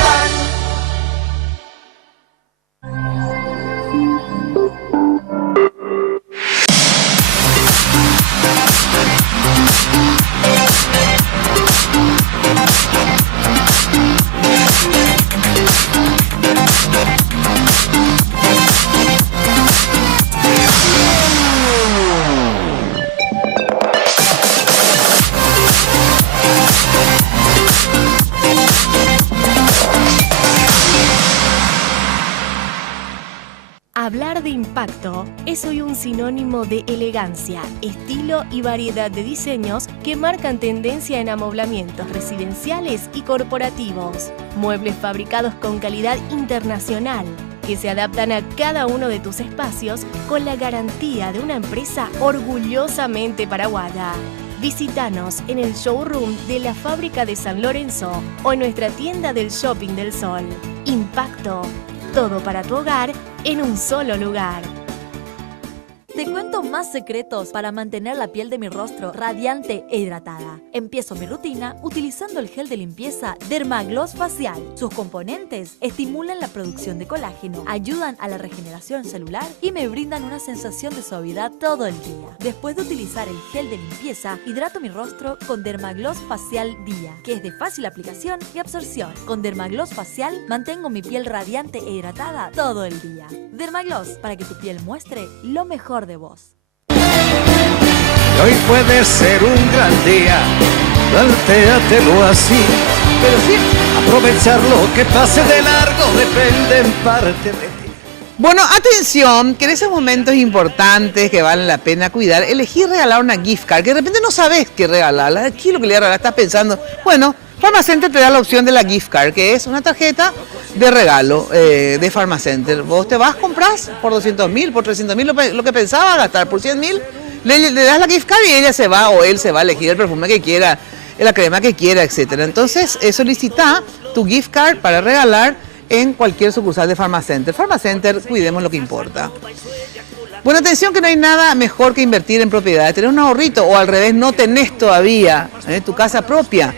Hablar de impacto es hoy un sinónimo de elegancia, estilo y variedad de diseños que marcan tendencia en amoblamientos residenciales y corporativos. Muebles fabricados con calidad internacional que se adaptan a cada uno de tus espacios con la garantía de una empresa orgullosamente paraguaya. Visítanos en el showroom de la fábrica de San Lorenzo o en nuestra tienda del Shopping del Sol. Impacto. Todo para tu hogar en un solo lugar. Te cuento más más secretos para mantener la piel de mi rostro radiante e hidratada. Empiezo mi rutina utilizando el gel de limpieza Dermagloss Facial. Sus componentes estimulan la producción de colágeno, ayudan a la regeneración celular y me brindan una sensación de suavidad todo el día. Después de utilizar el gel de limpieza, hidrato mi rostro con Dermagloss Facial Día, que es de fácil aplicación y absorción. Con Dermagloss Facial mantengo mi piel radiante e hidratada todo el día. Dermagloss, para que tu piel muestre lo mejor de vos. Hoy puede ser un gran día, plantéatelo así. Pero sí, aprovechar lo que pase de largo depende en parte de ti. Bueno, atención, que en esos momentos importantes que valen la pena cuidar, elegí regalar una gift card, que de repente no sabes qué regalarla. ¿Qué es lo que le voy a regalar? Estás pensando, bueno, Pharmacenter te da la opción de la gift card, que es una tarjeta de regalo de Pharmacenter. Vos te vas, compras por 200.000, por 300.000, lo que pensaba gastar, por 100.000, le das la gift card y ella se va o él se va a elegir el perfume que quiera, la crema que quiera, etc. Entonces, solicita tu gift card para regalar en cualquier sucursal de Pharmacenter. Pharmacenter, cuidemos lo que importa. Bueno, atención, que no hay nada mejor que invertir en propiedades. Tener un ahorrito o al revés, no tenés todavía tu casa propia.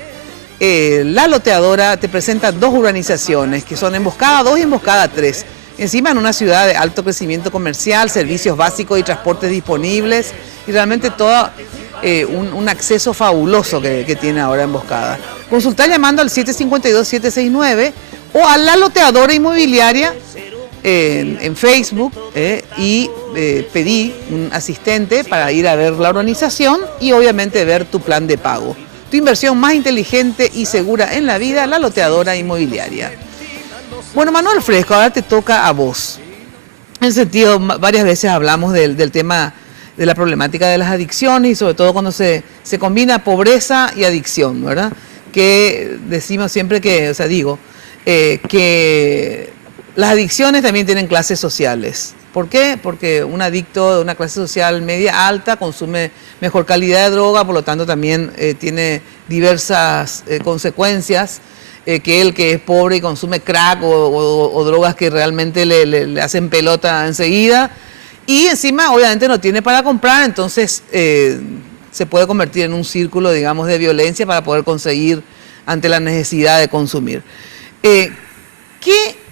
La Loteadora te presenta 2 urbanizaciones que son Emboscada 2 y Emboscada 3. Encima en una ciudad de alto crecimiento comercial, servicios básicos y transportes disponibles y realmente todo un acceso fabuloso que tiene ahora Emboscada. Consulta llamando al 752-769 o a La Loteadora Inmobiliaria en Facebook y pedí un asistente para ir a ver la urbanización y obviamente ver tu plan de pago. Tu inversión más inteligente y segura en la vida, La Loteadora Inmobiliaria. Bueno, Manuel Fresco, ahora te toca a vos. En ese sentido, varias veces hablamos del tema de la problemática de las adicciones y sobre todo cuando se combina pobreza y adicción, ¿verdad? Que decimos siempre que, que las adicciones también tienen clases sociales. ¿Por qué? Porque un adicto de una clase social media alta consume mejor calidad de droga, por lo tanto también tiene diversas consecuencias que el que es pobre y consume crack o drogas que realmente le hacen pelota enseguida y encima obviamente no tiene para comprar, entonces se puede convertir en un círculo, digamos, de violencia para poder conseguir ante la necesidad de consumir. ¿Qué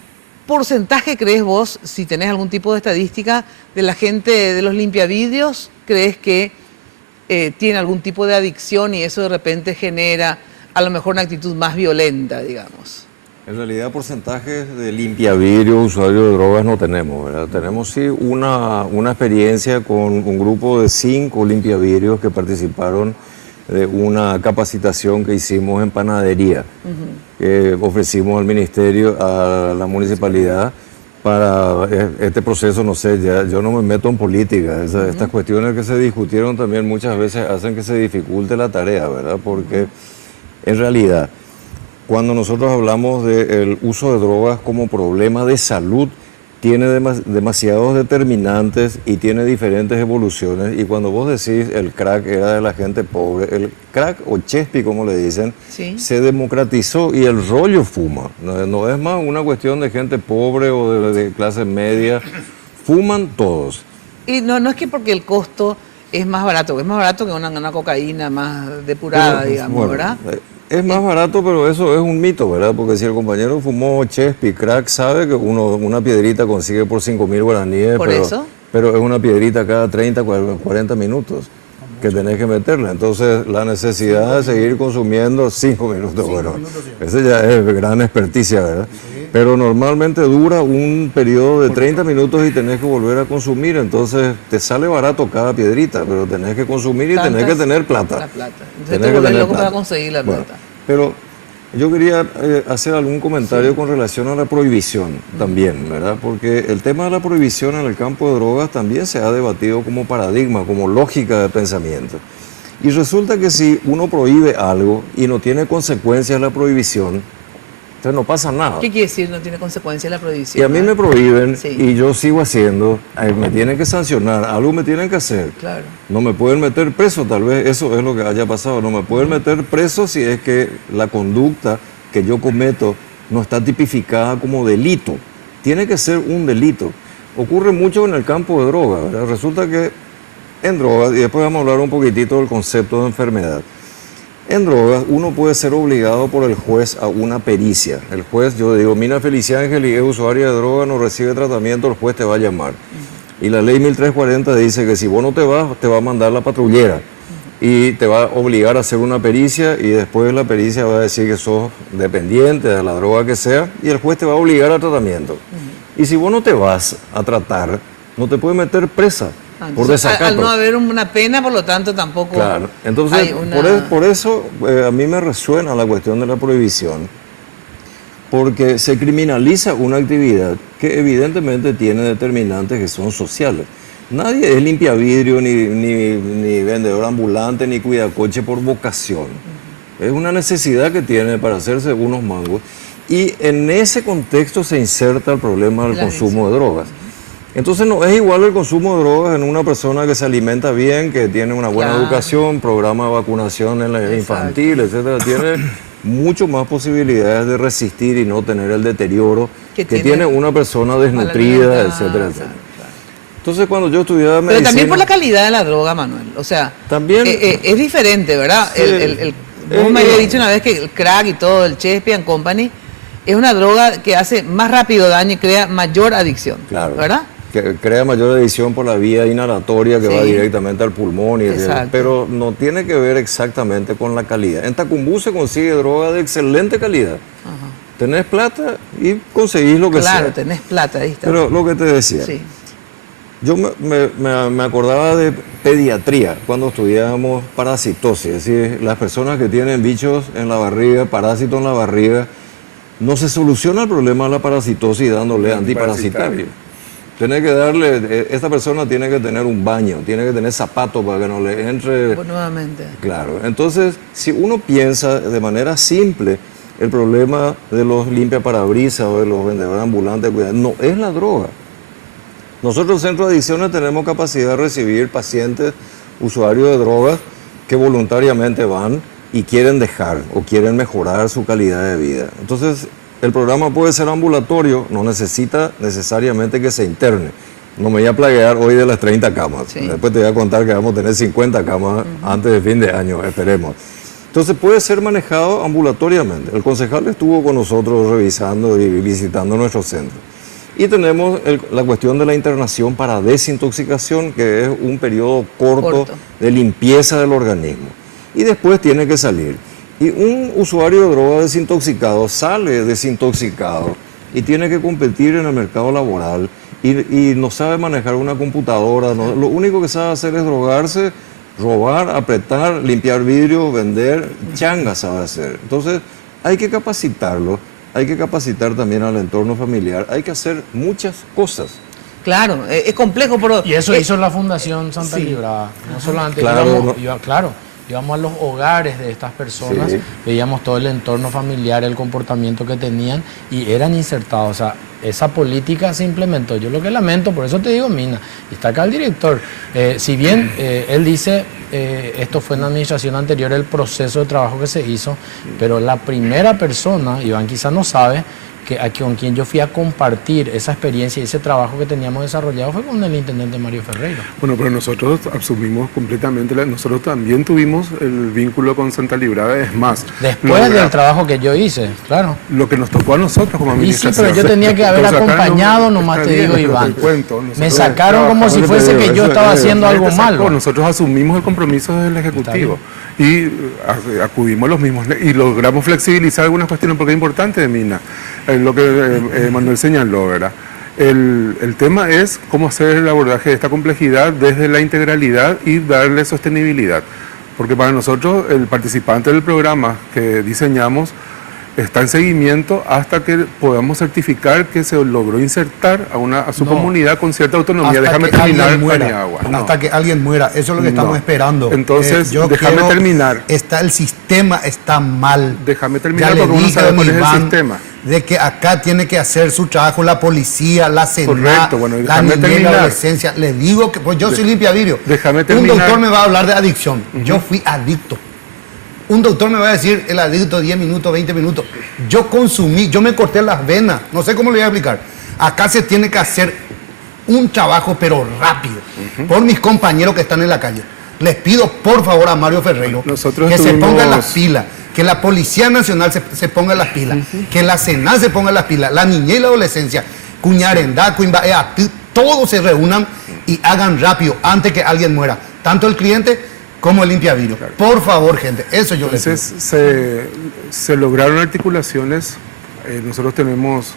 porcentaje crees vos, si tenés algún tipo de estadística, de la gente de los limpiavidrios, crees que tiene algún tipo de adicción y eso de repente genera a lo mejor una actitud más violenta, digamos? En realidad porcentajes de limpiavidrios, usuarios de drogas no tenemos, ¿verdad? Tenemos sí una experiencia con un grupo de 5 limpiavidrios que participaron de una capacitación que hicimos en panadería, que ofrecimos al ministerio, a la municipalidad, para este proceso, no sé, yo no me meto en política, estas cuestiones que se discutieron también muchas veces hacen que se dificulte la tarea, ¿verdad? Porque en realidad, cuando nosotros hablamos del uso de drogas como problema de salud, tiene demasiados determinantes y tiene diferentes evoluciones. Y cuando vos decís el crack era de la gente pobre, el crack o chespi, como le dicen, sí, se democratizó y el rollo fuma. No es más una cuestión de gente pobre o de clase media, fuman todos. Y no es que porque el costo es más barato que una cocaína más depurada, pero, digamos, bueno, ¿verdad? Es más barato, pero eso es un mito, ¿verdad? Porque si el compañero fumó chespi, crack, sabe que una piedrita consigue por 5.000 guaraníes. ¿Por eso? Pero es una piedrita cada 30, 40 minutos que tenés que meterla. Entonces, la necesidad de seguir consumiendo 5 minutos, bueno, esa ya es gran experticia, ¿verdad? Sí. Pero normalmente dura un periodo de 30 minutos y tenés que volver a consumir. Entonces, te sale barato cada piedrita, pero tenés que consumir y tenés que tener plata. La plata. Entonces, te volvés loco para conseguir la plata. Bueno, pero yo quería hacer algún comentario con relación a la prohibición también, ¿verdad? Porque el tema de la prohibición en el campo de drogas también se ha debatido como paradigma, como lógica de pensamiento. Y resulta que si uno prohíbe algo y no tiene consecuencias la prohibición, entonces no pasa nada. ¿Qué quiere decir no tiene consecuencias la prohibición? Y a mí me prohíben y yo sigo haciendo, me tienen que sancionar, algo me tienen que hacer. Claro. No me pueden meter preso, tal vez eso es lo que haya pasado, no me pueden meter preso si es que la conducta que yo cometo no está tipificada como delito. Tiene que ser un delito. Ocurre mucho en el campo de droga, ¿verdad? Resulta que En drogas, y después vamos a hablar un poquitito del concepto de enfermedad. En drogas, uno puede ser obligado por el juez a una pericia. El juez, yo digo, Mina Felicia Ángel y es usuaria de droga, no recibe tratamiento, el juez te va a llamar. Y la ley 1340 dice que si vos no te vas, te va a mandar la patrullera y te va a obligar a hacer una pericia y después la pericia va a decir que sos dependiente de la droga que sea y el juez te va a obligar a tratamiento. Y si vos no te vas a tratar, no te puede meter presa. Por desacato. Al no haber una pena, por lo tanto, tampoco. Claro, entonces hay una... por eso a mí me resuena la cuestión de la prohibición, porque se criminaliza una actividad que evidentemente tiene determinantes que son sociales. Nadie es limpiavidrio, ni vendedor ambulante, ni cuidacoche por vocación. Es una necesidad que tiene para hacerse unos mangos. Y en ese contexto se inserta el problema del consumo de drogas. Entonces no es igual el consumo de drogas en una persona que se alimenta bien, que tiene una buena educación, programa de vacunación en la infantil, etcétera. Tiene mucho más posibilidades de resistir y no tener el deterioro que tiene una persona desnutrida, etcétera, etcétera. Entonces cuando yo estudiaba medicina... Pero también por la calidad de la droga, Manuel. O sea, también es diferente, ¿verdad? Sí, vos me habías dicho una vez que el crack y todo, el Chesapeake and Company, es una droga que hace más rápido daño y crea mayor adicción, ¿verdad? Que crea mayor adicción por la vía inhalatoria que va directamente al pulmón, pero no tiene que ver exactamente con la calidad. En Tacumbú se consigue droga de excelente calidad. Tenés plata y conseguís lo que sea. Claro, tenés plata, ahí está. Pero lo que te decía, yo me acordaba de pediatría cuando estudiábamos parasitosis, es decir, las personas que tienen bichos en la barriga, parásitos en la barriga, no se soluciona el problema de la parasitosis dándole antiparasitario. Tiene que darle, esta persona tiene que tener un baño, tiene que tener zapatos para que no le entre... Nuevamente. Claro, entonces si uno piensa de manera simple, el problema de los limpiaparabrisas o de los vendedores ambulantes no es la droga. Nosotros en el Centro de Adicciones tenemos capacidad de recibir pacientes, usuarios de drogas, que voluntariamente van y quieren dejar o quieren mejorar su calidad de vida. Entonces, el programa puede ser ambulatorio, no necesita necesariamente que se interne. No me voy a plaguear hoy de las 30 camas. Después te voy a contar que vamos a tener 50 camas antes de fin de año, esperemos. Entonces puede ser manejado ambulatoriamente. El concejal estuvo con nosotros revisando y visitando nuestro centro. Y tenemos la cuestión de la internación para desintoxicación, que es un periodo corto de limpieza del organismo. Y después tiene que salir. Y un usuario de droga desintoxicado sale desintoxicado y tiene que competir en el mercado laboral y no sabe manejar una computadora. Lo único que sabe hacer es drogarse, robar, apretar, limpiar vidrio, vender, changa sabe hacer. Entonces hay que capacitarlo, hay que capacitar también al entorno familiar, hay que hacer muchas cosas. Claro, es complejo, pero... Y eso hizo la Fundación Santa Librada. No solamente íbamos a los hogares de estas personas, veíamos todo el entorno familiar, el comportamiento que tenían y eran insertados. O sea, esa política se implementó. Yo lo que lamento, por eso te digo, Mina, y está acá el director, si bien él dice, esto fue en la administración anterior, el proceso de trabajo que se hizo, pero la primera persona, Iván quizás no sabe, con quien yo fui a compartir esa experiencia y ese trabajo que teníamos desarrollado fue con el intendente Mario Ferreira. Bueno, pero nosotros asumimos completamente, nosotros también tuvimos el vínculo con Santa Librada, es más. Después del trabajo que yo hice, claro. Lo que nos tocó a nosotros como administración. Y sí, pero yo tenía que haber acompañado, nomás te digo, Iván. Me sacaron como si fuese que yo estaba haciendo algo malo. Nosotros asumimos el compromiso del Ejecutivo y acudimos a los mismos y logramos flexibilizar algunas cuestiones porque es importante, Mina. Lo que Manuel señaló, ¿verdad? El tema es cómo hacer el abordaje de esta complejidad desde la integralidad y darle sostenibilidad. Porque para nosotros el participante del programa que diseñamos está en seguimiento hasta que podamos certificar que se logró insertar a su comunidad con cierta autonomía. Déjame terminar, Paniagua. Hasta que alguien muera, eso es lo que estamos esperando. Entonces, déjame terminar. El sistema está mal. Déjame terminar porque uno sabe cuál es el sistema. De que acá tiene que hacer su trabajo la policía, la SENA, la niñez, la adolescencia. Le digo que pues yo soy limpiavidrio. Déjame terminar. Un doctor me va a hablar de adicción. Yo fui adicto. Un doctor me va a decir el adicto 10 minutos, 20 minutos. Yo consumí, yo me corté las venas. No sé cómo le voy a explicar. Acá se tiene que hacer un trabajo, pero rápido. por mis compañeros que están en la calle. Les pido por favor a Mario Ferreiro Nosotros que se estuvimos... ponga las pilas, que la Policía Nacional se ponga las pilas, que la Senal se ponga las pilas, la niñez y la adolescencia, Cuñarendá, Cuimbaea, todos se reúnan y hagan rápido antes que alguien muera, tanto el cliente como el limpiavidrio. Por favor, gente, eso yo les pido. Entonces se lograron articulaciones. Nosotros tenemos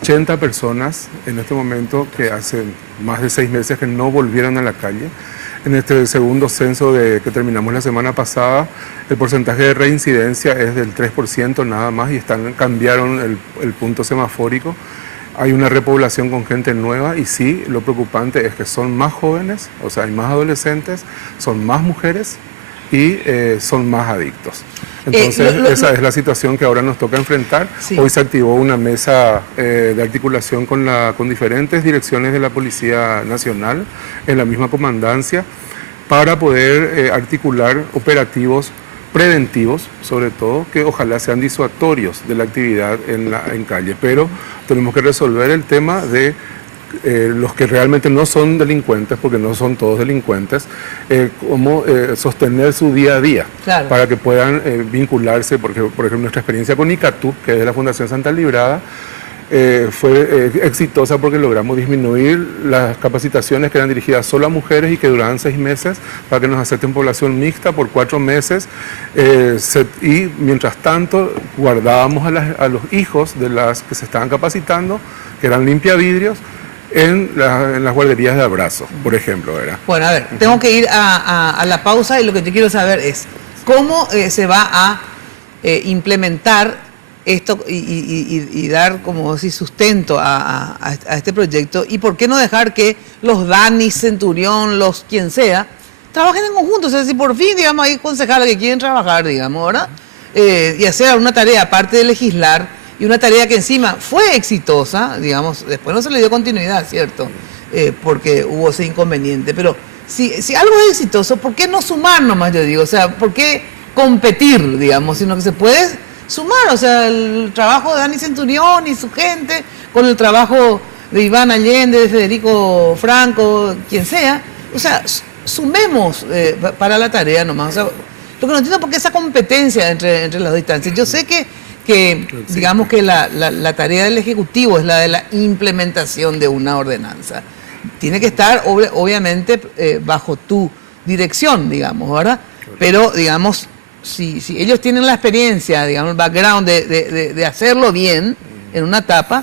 80 personas en este momento que hace más de 6 meses que no volvieron a la calle. En este segundo censo que terminamos la semana pasada, el porcentaje de reincidencia es del 3% nada más y cambiaron el punto semafórico. Hay una repoblación con gente nueva y sí, lo preocupante es que son más jóvenes, o sea, hay más adolescentes, son más mujeres y son más adictos. Entonces, esa es la situación que ahora nos toca enfrentar. Sí. Hoy se activó una mesa de articulación con diferentes direcciones de la Policía Nacional en la misma comandancia para poder articular operativos preventivos, sobre todo, que ojalá sean disuasorios de la actividad en calle. Pero tenemos que resolver el tema de los que realmente no son delincuentes, porque no son todos delincuentes, cómo sostener su día a día, claro, para que puedan vincularse, porque por ejemplo nuestra experiencia con ICATU, que es de la Fundación Santa Librada, fue exitosa porque logramos disminuir las capacitaciones que eran dirigidas solo a mujeres y que duraban 6 meses para que nos acepten población mixta por 4 meses y mientras tanto guardábamos a los hijos de las que se estaban capacitando, que eran limpiavidrios, en las guarderías de abrazo, por ejemplo. ¿Verdad? Bueno, a ver, tengo que ir a la pausa y lo que te quiero saber es cómo se va a implementar esto y dar, como decir, sustento a este proyecto, y por qué no dejar que los Dani, Centurión, los quien sea, trabajen en conjunto. O sea, si por fin, digamos, hay concejales que quieren trabajar, digamos, ¿verdad? Y hacer alguna tarea aparte de legislar, y una tarea que encima fue exitosa, digamos, después no se le dio continuidad, ¿cierto? Porque hubo ese inconveniente. Pero si algo es exitoso, ¿por qué no sumar nomás, yo digo? O sea, ¿por qué competir, digamos? Sino que se puede sumar, o sea, el trabajo de Dani Centurión y su gente, con el trabajo de Iván Allende, de Federico Franco, quien sea. O sea, sumemos para la tarea nomás. O sea, lo que no entiendo es por qué esa competencia entre las dos instancias. Yo sé que digamos que la tarea del Ejecutivo es la de la implementación de una ordenanza. Tiene que estar, obviamente, bajo tu dirección, digamos, ¿verdad? Pero, digamos, si ellos tienen la experiencia, digamos, el background de hacerlo bien en una etapa,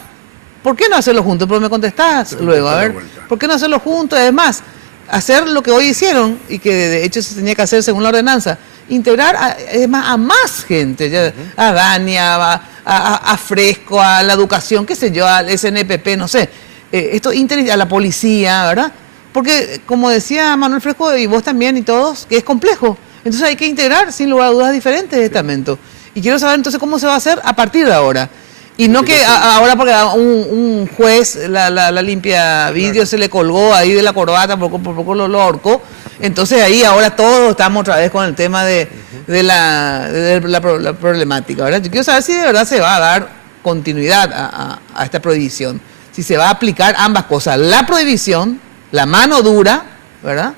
¿por qué no hacerlo juntos? Pero me contestás luego, a ver, ¿por qué no hacerlo juntos? Además, hacer lo que hoy hicieron y que de hecho se tenía que hacer según la ordenanza, integrar a más gente, ya, a Dania, a Fresco, a la educación, qué sé yo, al SNPP, no sé, a la policía, ¿verdad? Porque, como decía Manuel Fresco y vos también y todos, que es complejo. Entonces hay que integrar, sin lugar a dudas, diferentes estamentos. Y quiero saber entonces cómo se va a hacer a partir de ahora. Y no que ahora porque un juez, la limpia vidrio, se le colgó ahí de la corbata, por poco lo ahorcó. Entonces ahí ahora todos estamos otra vez con el tema de la problemática, ¿verdad? Yo quiero saber si de verdad se va a dar continuidad a esta prohibición. Si se va a aplicar ambas cosas, la prohibición, la mano dura, ¿verdad?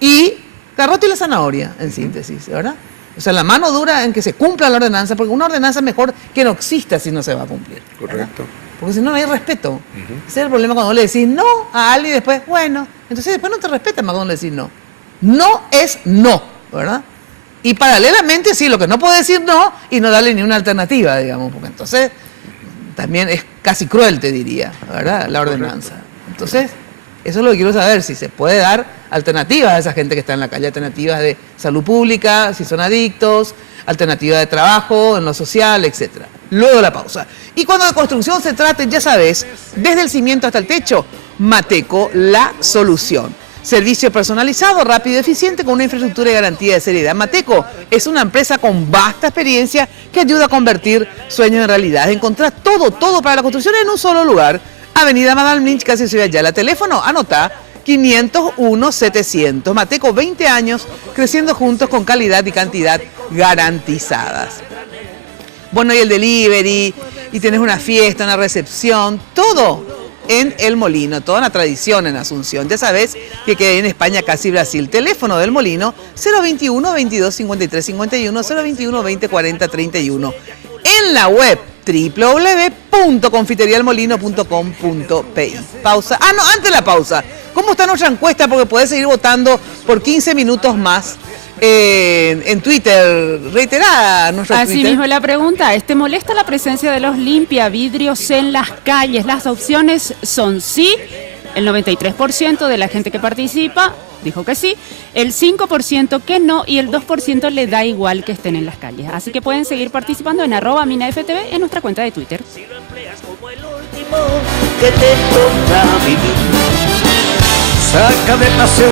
Y garrote y la zanahoria, en síntesis, ¿verdad? O sea, la mano dura en que se cumpla la ordenanza, porque una ordenanza es mejor que no exista si no se va a cumplir. Correcto. ¿Verdad? Porque si no, no hay respeto. Ese es el problema cuando le decís no a alguien y después, bueno, entonces después no te respetan más cuando le decís no. No es no, ¿verdad? Y paralelamente, sí, lo que no puede decir no y no darle ni una alternativa, digamos, porque entonces también es casi cruel, te diría, ¿verdad? La ordenanza. Correcto. Entonces, eso es lo que quiero saber, si se puede dar alternativas a esa gente que está en la calle, alternativas de salud pública, si son adictos, alternativas de trabajo, en lo social, etcétera. Luego de la pausa. Y cuando de construcción se trate, ya sabes, desde el cimiento hasta el techo, Mateco, la solución. Servicio personalizado, rápido y eficiente con una infraestructura de garantía de seriedad. Mateco es una empresa con vasta experiencia que ayuda a convertir sueños en realidad. Encontrar todo para la construcción en un solo lugar. Avenida Madame Lynch, casi Ciudad Yala. Teléfono, anota, 501-700. Mateco, 20 años, creciendo juntos con calidad y cantidad garantizadas. Bueno, y el delivery, y tenés una fiesta, una recepción, todo en El Molino, toda una tradición en Asunción. Ya sabes que queda en España, casi Brasil. Teléfono del Molino 021 22 53 51 021 20 40 31. En la web www.confiterialmolino.com.pi. Pausa. Ah, no, antes de la pausa. ¿Cómo está nuestra encuesta? Porque podés seguir votando por 15 minutos más en Twitter. Reiterada nuestro Así Twitter. mismo la pregunta, ¿te molesta la presencia de los limpiavidrios en las calles? Las opciones son sí, el 93% de la gente que participa dijo que sí, el 5% que no y el 2% le da igual que estén en las calles. Así que pueden seguir participando en @minaftv en nuestra cuenta de Twitter. Que te toca vivir. Saca de paseo.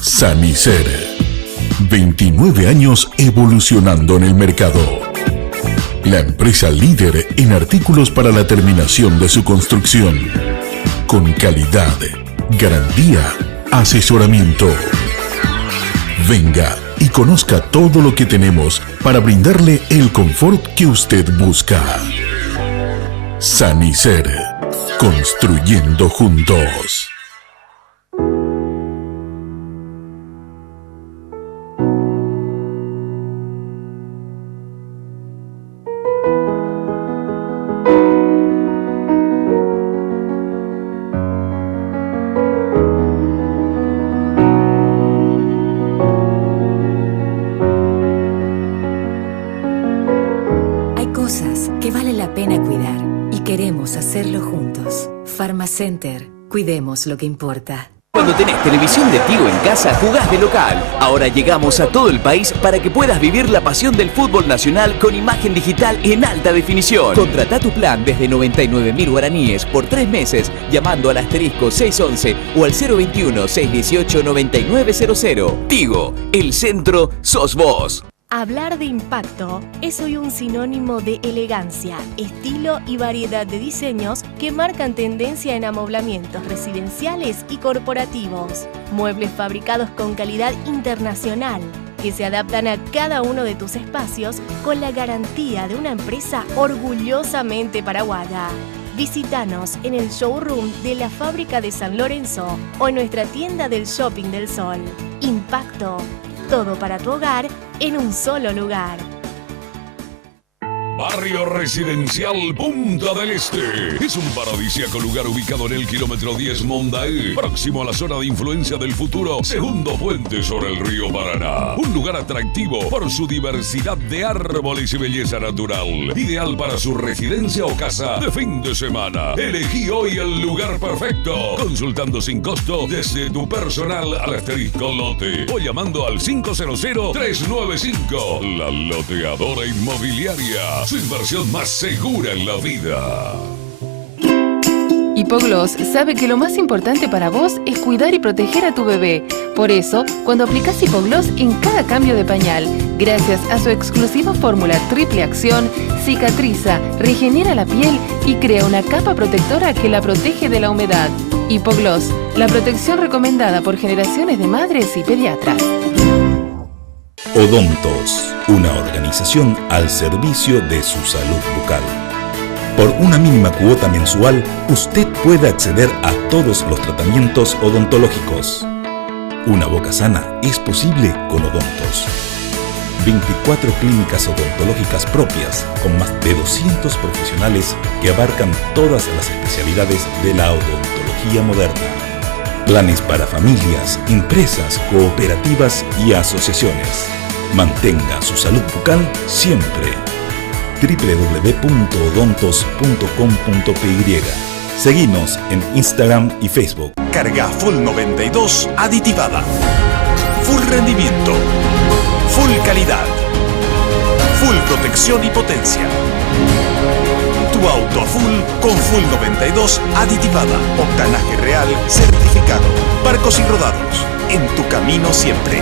Sanicer. 29 años evolucionando en el mercado. La empresa líder en artículos para la terminación de su construcción. Con calidad, garantía, asesoramiento. Venga y conozca todo lo que tenemos para brindarle el confort que usted busca. Sanicer. Construyendo juntos. Pharmacenter, cuidemos lo que importa. Cuando tenés televisión de Tigo en casa, jugás de local. Ahora llegamos a todo el país para que puedas vivir la pasión del fútbol nacional con imagen digital en alta definición. Contratá tu plan desde 99.000 guaraníes por 3 meses llamando al asterisco 611 o al 021-618-9900. Tigo, el centro sos vos. Hablar de impacto es hoy un sinónimo de elegancia, estilo y variedad de diseños que marcan tendencia en amoblamientos residenciales y corporativos. Muebles fabricados con calidad internacional que se adaptan a cada uno de tus espacios con la garantía de una empresa orgullosamente paraguaya. Visítanos en el showroom de la fábrica de San Lorenzo o en nuestra tienda del Shopping del Sol. Impacto. Todo para tu hogar en un solo lugar. Barrio Residencial Punta del Este. Es un paradisíaco lugar ubicado en el kilómetro 10 Mondaé, próximo a la zona de influencia del futuro, segundo puente sobre el río Paraná. Un lugar atractivo por su diversidad de árboles y belleza natural. Ideal para su residencia o casa de fin de semana. Elegí hoy el lugar perfecto, consultando sin costo desde tu personal al asterisco lote o llamando al 500-395. La Loteadora Inmobiliaria. Su inversión más segura en la vida. Hipogloss sabe que lo más importante para vos es cuidar y proteger a tu bebé. Por eso, cuando aplicás Hipogloss en cada cambio de pañal, gracias a su exclusiva fórmula triple acción, cicatriza, regenera la piel y crea una capa protectora que la protege de la humedad. Hipogloss, la protección recomendada por generaciones de madres y pediatras. Odontos, una organización al servicio de su salud bucal. Por una mínima cuota mensual, usted puede acceder a todos los tratamientos odontológicos. Una boca sana es posible con Odontos. 24 clínicas odontológicas propias, con más de 200 profesionales que abarcan todas las especialidades de la odontología moderna. Planes para familias, empresas, cooperativas y asociaciones. Mantenga su salud bucal siempre. www.odontos.com.py. Seguinos en Instagram y Facebook. Carga Full 92 aditivada. Full rendimiento. Full calidad. Full protección y potencia. Tu auto a full con Full 92 aditivada. Octanaje real certificado. Barcos y rodados. En tu camino siempre.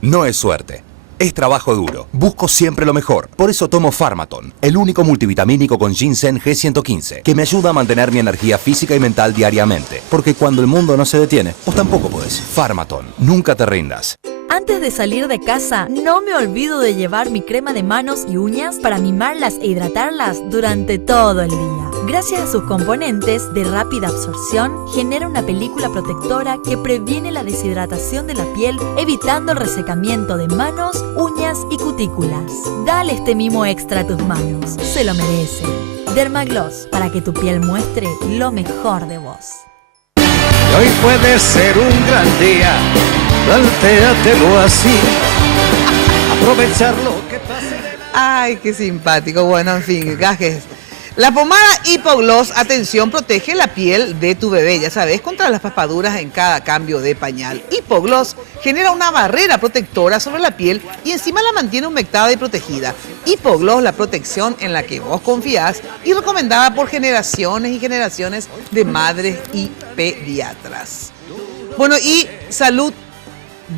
No es suerte. Es trabajo duro. Busco siempre lo mejor. Por eso tomo Pharmaton, el único multivitamínico con ginseng G115, que me ayuda a mantener mi energía física y mental diariamente. Porque cuando el mundo no se detiene, vos tampoco podés. Pharmaton. Nunca te rindas. Antes de salir de casa, no me olvido de llevar mi crema de manos y uñas para mimarlas e hidratarlas durante todo el día. Gracias a sus componentes de rápida absorción, genera una película protectora que previene la deshidratación de la piel, evitando el resecamiento de manos, uñas y cutículas. Dale este mimo extra a tus manos, se lo merece. Dermagloss, para que tu piel muestre lo mejor de vos. Y hoy puede ser un gran día, plantéatelo así, aprovechar lo que pase. Ay, qué simpático. Bueno, en fin, gajes. La pomada Hipogloss, atención, protege la piel de tu bebé, ya sabes, contra las papaduras en cada cambio de pañal. Hipogloss genera una barrera protectora sobre la piel y encima la mantiene humectada y protegida. Hipogloss, la protección en la que vos confías y recomendada por generaciones y generaciones de madres y pediatras. Bueno, y salud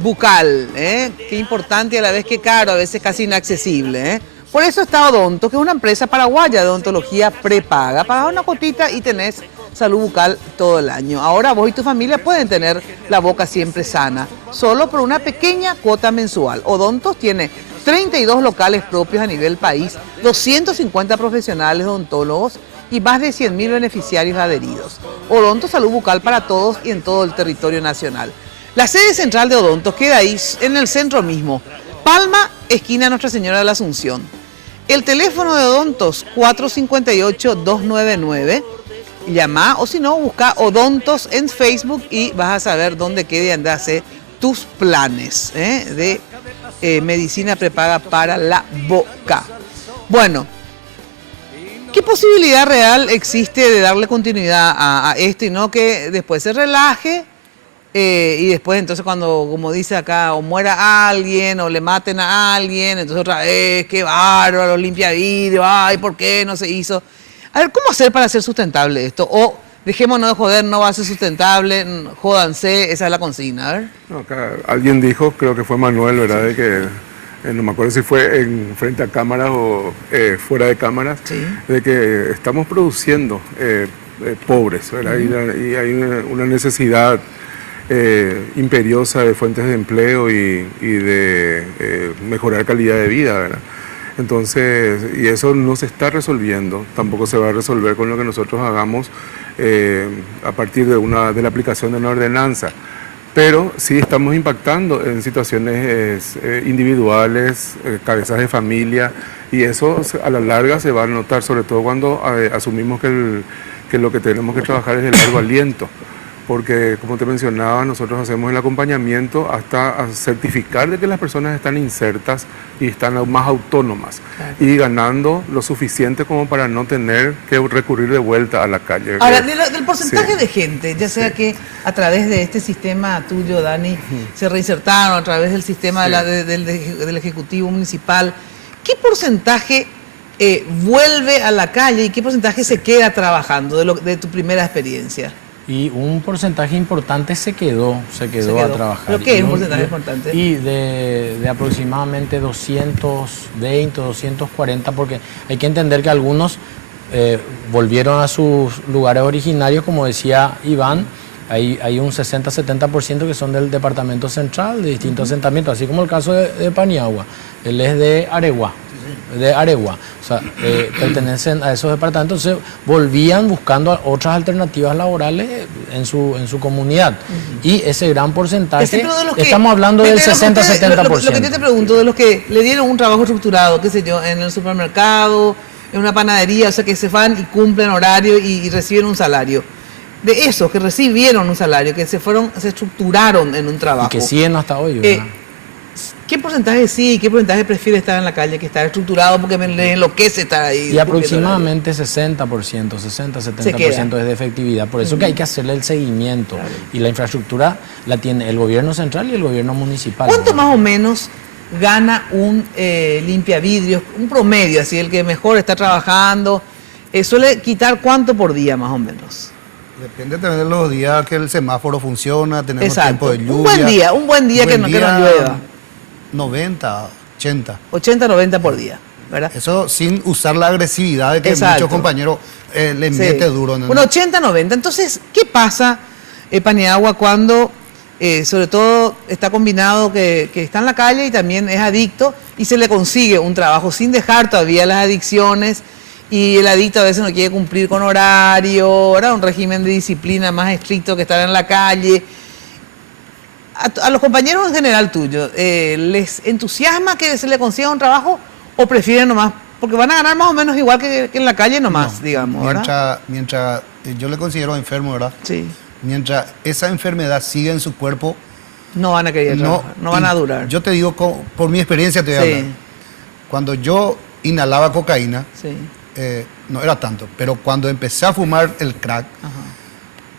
bucal, qué importante y a la vez que caro, a veces casi inaccesible, Por eso está Odonto, que es una empresa paraguaya de odontología prepaga. Pagas una cuotita y tenés salud bucal todo el año. Ahora vos y tu familia pueden tener la boca siempre sana, solo por una pequeña cuota mensual. Odontos tiene 32 locales propios a nivel país, 250 profesionales odontólogos y más de 100.000 beneficiarios adheridos. Odonto, salud bucal para todos y en todo el territorio nacional. La sede central de Odontos queda ahí, en el centro mismo. Palma, esquina Nuestra Señora de la Asunción. El teléfono de Odontos, 458-299. Llama o si no, busca Odontos en Facebook y vas a saber dónde queda y anda a hacer tus planes de medicina prepaga para la boca. Bueno, ¿qué posibilidad real existe de darle continuidad a esto y no que después se relaje? Y después entonces cuando, como dice acá, o muera alguien o le maten a alguien, entonces otra vez, qué bárbaro, limpia vidrio, ay, ¿por qué no se hizo? A ver, ¿cómo hacer para ser sustentable esto? O dejémonos de joder, no va a ser sustentable, jódanse, esa es la consigna, a ver. No, acá alguien dijo, creo que fue Manuel, ¿verdad? De que, no me acuerdo si fue frente a cámaras o fuera de cámaras, sí, de que estamos produciendo pobres, ¿verdad? Y hay una necesidad imperiosa de fuentes de empleo y de mejorar calidad de vida, ¿verdad? Entonces, y eso no se está resolviendo, tampoco se va a resolver con lo que nosotros hagamos a partir de la aplicación de una ordenanza, pero sí estamos impactando en situaciones individuales, cabezas de familia, y eso a la larga se va a notar, sobre todo cuando asumimos que lo que tenemos que trabajar es el largo aliento. Porque, como te mencionaba, nosotros hacemos el acompañamiento hasta certificar de que las personas están insertas y están más autónomas, claro, y ganando lo suficiente como para no tener que recurrir de vuelta a la calle. Ahora, del porcentaje, sí, de gente, ya sea, sí, que a través de este sistema tuyo, Dani, se reinsertaron a través del sistema, sí, del Ejecutivo Municipal, ¿qué porcentaje vuelve a la calle y qué porcentaje se queda trabajando de tu primera experiencia? Y un porcentaje importante se quedó a trabajar. ¿Pero qué es un porcentaje importante? Y de aproximadamente 220, 240, porque hay que entender que algunos volvieron a sus lugares originarios, como decía Iván. Hay un 60-70% que son del departamento central, de distintos asentamientos, así como el caso de Paniagua. Él es de Aregua. O sea, pertenecen a esos departamentos, entonces volvían buscando otras alternativas laborales en su comunidad. Y ese gran porcentaje, estamos hablando del 60-70%. Lo que yo te pregunto, de los que le dieron un trabajo estructurado, qué sé yo, en el supermercado, en una panadería, o sea, que se van y cumplen horario y reciben un salario. De esos que recibieron un salario, que se estructuraron en un trabajo. Y que siguen hasta hoy, ¿verdad? ¿Qué porcentaje sí y qué porcentaje prefiere estar en la calle que estar estructurado porque me enloquece estar ahí? Y aproximadamente 60-70% es de efectividad. Por eso que hay que hacerle el seguimiento. Claro. Y la infraestructura la tiene el gobierno central y el gobierno municipal. ¿Cuánto más o menos gana un limpiavidrios, un promedio, así el que mejor está trabajando? ¿Suele quitar cuánto por día más o menos? Depende también de los días que el semáforo funciona, tenemos tiempo de lluvia. Un buen día que no llueva. 90, 80. 80, 90 por día, ¿verdad? Eso sin usar la agresividad de que muchos compañeros le mete duro. Bueno, 80, 90. Entonces, ¿qué pasa, Paniagua, cuando sobre todo está combinado que está en la calle y también es adicto y se le consigue un trabajo sin dejar todavía las adicciones, y el adicto a veces no quiere cumplir con horario, ¿verdad? Un régimen de disciplina más estricto que estar en la calle. A los compañeros en general tuyos, ¿les entusiasma que se le consiga un trabajo o prefieren nomás? Porque van a ganar más o menos igual que en la calle nomás, digamos, ¿verdad? Mientras yo le considero enfermo, ¿verdad? Sí. Mientras esa enfermedad siga en su cuerpo, no van a querer trabajar, no van a durar. Yo te digo, por mi experiencia te voy a hablar. Cuando yo inhalaba cocaína, no era tanto, pero cuando empecé a fumar el crack,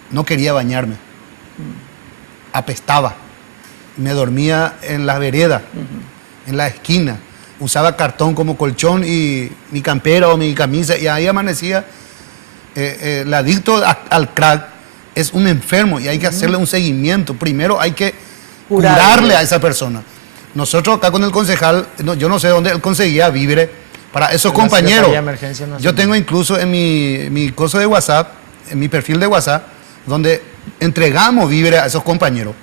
no quería bañarme. Apestaba. Me dormía en las veredas, en la esquina. Usaba cartón como colchón y mi campera o mi camisa, y ahí amanecía. El adicto al crack es un enfermo y hay que hacerle un seguimiento. Primero hay que curarle a esa persona. Nosotros acá con el concejal, yo no sé dónde él conseguía víveres para esos compañeros. Yo tengo incluso en mi coso de WhatsApp, en mi perfil de WhatsApp, donde entregamos víveres a esos compañeros.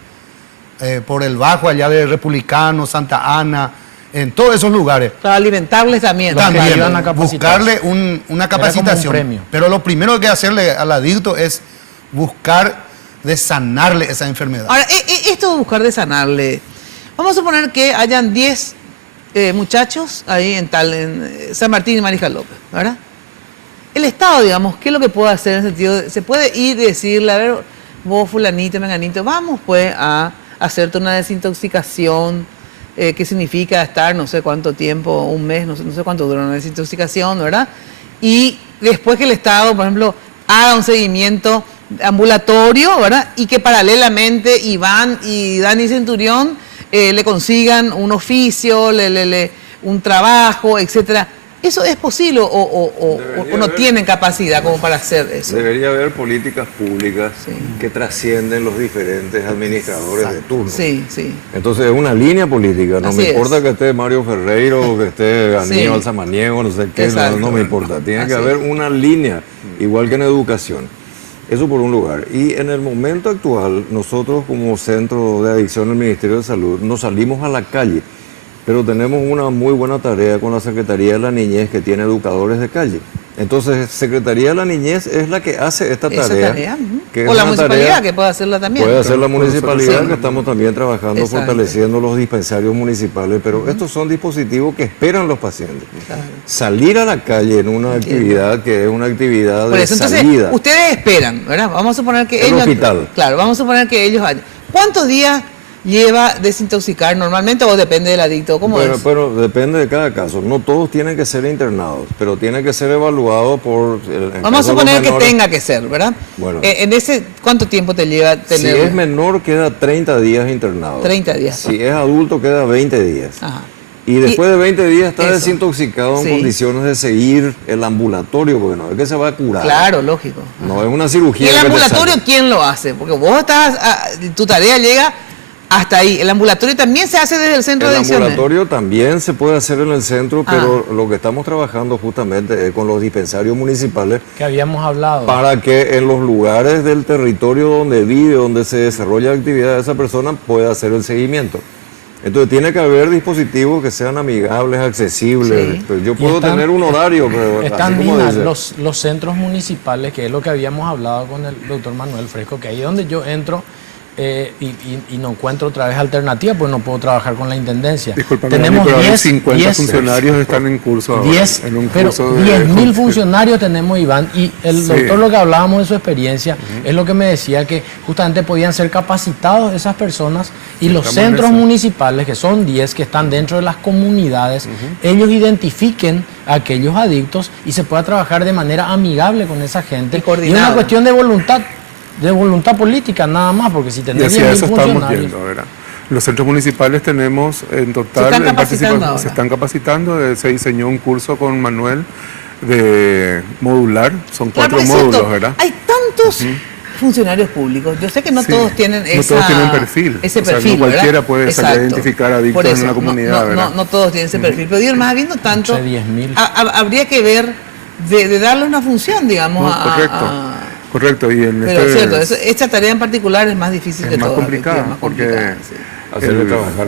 Por el Bajo, allá de Republicano, Santa Ana, en todos esos lugares. Para alimentarles también. También, buscarle una capacitación. Pero lo primero que hay que hacerle al adicto es buscar de sanarle esa enfermedad. Ahora, esto de buscar de sanarle, vamos a suponer que hayan 10 muchachos ahí en San Martín y Mariscal López, ¿verdad? El Estado, digamos, ¿qué es lo que puede hacer en el sentido se puede ir y decirle, a ver, vos fulanito, menganito, vamos pues a hacerte una desintoxicación, que significa estar no sé cuánto tiempo, un mes, no sé cuánto dura una desintoxicación, ¿verdad? Y después que el Estado, por ejemplo, haga un seguimiento ambulatorio, ¿verdad? Y que paralelamente Iván y Dani Centurión le consigan un oficio, un trabajo, etcétera. ¿Eso es posible o no tienen capacidad como para hacer eso? Debería haber políticas públicas que trascienden los diferentes administradores de turno. Sí, sí. Entonces es una línea política, no me importa que esté Mario Ferreiro o que esté Aníbal Samaniego, no sé qué, no me importa. Tiene que haber una línea, igual que en educación. Eso por un lugar. Y en el momento actual, nosotros como Centro de Adicción del Ministerio de Salud, nos salimos a la calle. Pero tenemos una muy buena tarea con la Secretaría de la Niñez, que tiene educadores de calle. Entonces, Secretaría de la Niñez es la que hace esta tarea. Que o la municipalidad, que puede hacerla también. Puede hacer la municipalidad, que estamos también trabajando, fortaleciendo los dispensarios municipales. Pero estos son dispositivos que esperan los pacientes. Salir a la calle en una actividad que es una actividad de salida. Entonces, ustedes esperan, ¿verdad? Vamos a suponer que ellos... hospital. Claro, vamos a suponer que ellos vayan. ¿Cuántos días lleva desintoxicar normalmente o depende del adicto? ¿Cómo es? Pero depende de cada caso. No todos tienen que ser internados, pero tienen que ser evaluados por... Vamos a suponer que tenga que ser, ¿verdad? Bueno. ¿Cuánto tiempo te lleva tener? Si es menor, queda 30 días internado. 30 días. Si es adulto, queda 20 días. Ajá. Y después de 20 días está desintoxicado en condiciones de seguir el ambulatorio, porque no es que se va a curar. Claro, lógico. No es una cirugía. ¿Y el ambulatorio quién lo hace? Porque vos estás, tu tarea llega hasta ahí. El ambulatorio también se hace desde el centro de adicciones. El ambulatorio también se puede hacer en el centro, pero lo que estamos trabajando justamente es con los dispensarios municipales. Que habíamos hablado. Para que en los lugares del territorio donde vive, donde se desarrolla la actividad de esa persona, pueda hacer el seguimiento. Entonces tiene que haber dispositivos que sean amigables, accesibles. Pues yo puedo tener un horario, pero están los centros municipales, que es lo que habíamos hablado con el doctor Manuel Fresco, que ahí es donde yo entro y no encuentro otra vez alternativa, pues no puedo trabajar con la intendencia. Disculpa, tenemos 50 funcionarios están en curso ahora. 10.000 funcionarios tenemos, Iván, y el doctor, lo que hablábamos de su experiencia, es lo que me decía, que justamente podían ser capacitados esas personas, y los centros municipales, que son 10, que están dentro de las comunidades, ellos identifiquen a aquellos adictos y se pueda trabajar de manera amigable con esa gente. Y es una cuestión de voluntad política nada más, porque si tenemos 10.000 funcionarios... Los centros municipales tenemos en total... Se están capacitando. Se diseñó un curso con Manuel de modular, son 4 módulos, ¿verdad? Hay tantos funcionarios públicos, yo sé que no todos tienen perfil. Ese perfil, no cualquiera puede identificar adictos en una comunidad, no todos tienen ese perfil, pero digo, más habiendo tanto, habría que ver de darle una función, digamos, correcto. Correcto, y en Pero es cierto, esta tarea en particular es más difícil que más todas. complicada, es más porque complicada, sí. Hacerle trabajar.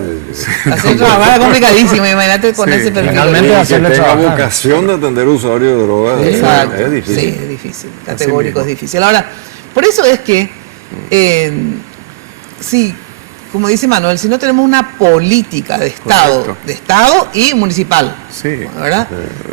Hacer trabajar es complicadísimo, imagínate ponerse perfil. Finalmente hacerle trabajar. Tenga vocación de atender usuarios de drogas es difícil. Sí, es difícil, categórico es difícil. Ahora, por eso es que, sí, como dice Manuel, si no tenemos una política de Estado y municipal. Sí, ¿verdad?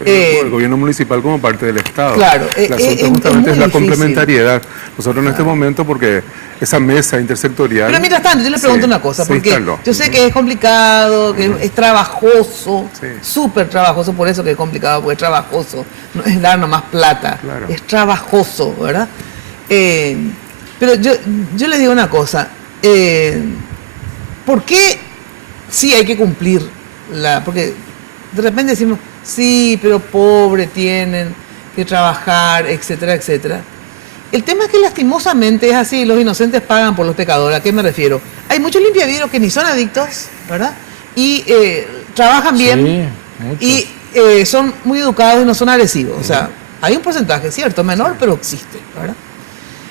El gobierno municipal como parte del Estado. Claro, el asunto justamente es la complementariedad. Nosotros en este momento, porque esa mesa intersectorial... Pero mientras tanto, yo les pregunto una cosa, porque yo sé que es complicado, que es trabajoso, súper trabajoso, por eso que es complicado, porque es trabajoso, no es dar nomás plata, es trabajoso, ¿verdad? Pero yo les digo una cosa, ¿por qué sí hay que cumplir porque de repente decimos, sí, pero pobre, tienen que trabajar, etcétera, etcétera? El tema es que lastimosamente es así, los inocentes pagan por los pecadores. ¿A qué me refiero? Hay muchos limpiavidrios que ni son adictos, ¿verdad? Y trabajan bien y son muy educados y no son agresivos. O sea, hay un porcentaje, cierto, menor, pero existe, ¿verdad?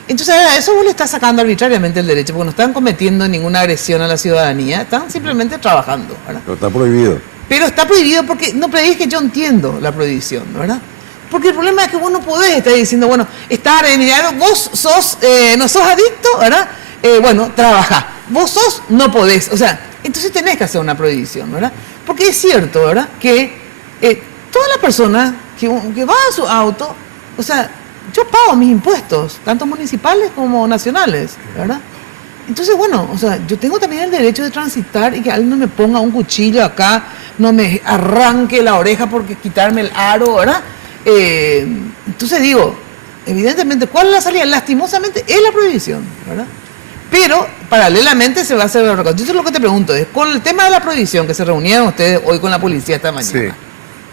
Entonces a eso vos le estás sacando arbitrariamente el derecho, porque no están cometiendo ninguna agresión a la ciudadanía, están simplemente trabajando, ¿verdad? Pero está prohibido. Pero está prohibido porque, no, pero es que yo entiendo la prohibición, ¿verdad? Porque el problema es que vos no podés estar diciendo, bueno, vos sos, no sos adicto, ¿verdad? Bueno, trabajá. Vos sos, no podés. O sea, entonces tenés que hacer una prohibición, ¿verdad? Porque es cierto, ¿verdad? Que toda la persona que va a su auto, o sea, yo pago mis impuestos, tanto municipales como nacionales, ¿verdad? Entonces, bueno, o sea, yo tengo también el derecho de transitar y que alguien no me ponga un cuchillo acá, no me arranque la oreja porque quitarme el aro, ¿verdad? Entonces digo, evidentemente, ¿cuál es la salida? Lastimosamente es la prohibición, ¿verdad? Pero paralelamente se va a hacer otra cosa. Yo lo que te pregunto es, con el tema de la prohibición que se reunieron ustedes hoy con la policía esta mañana,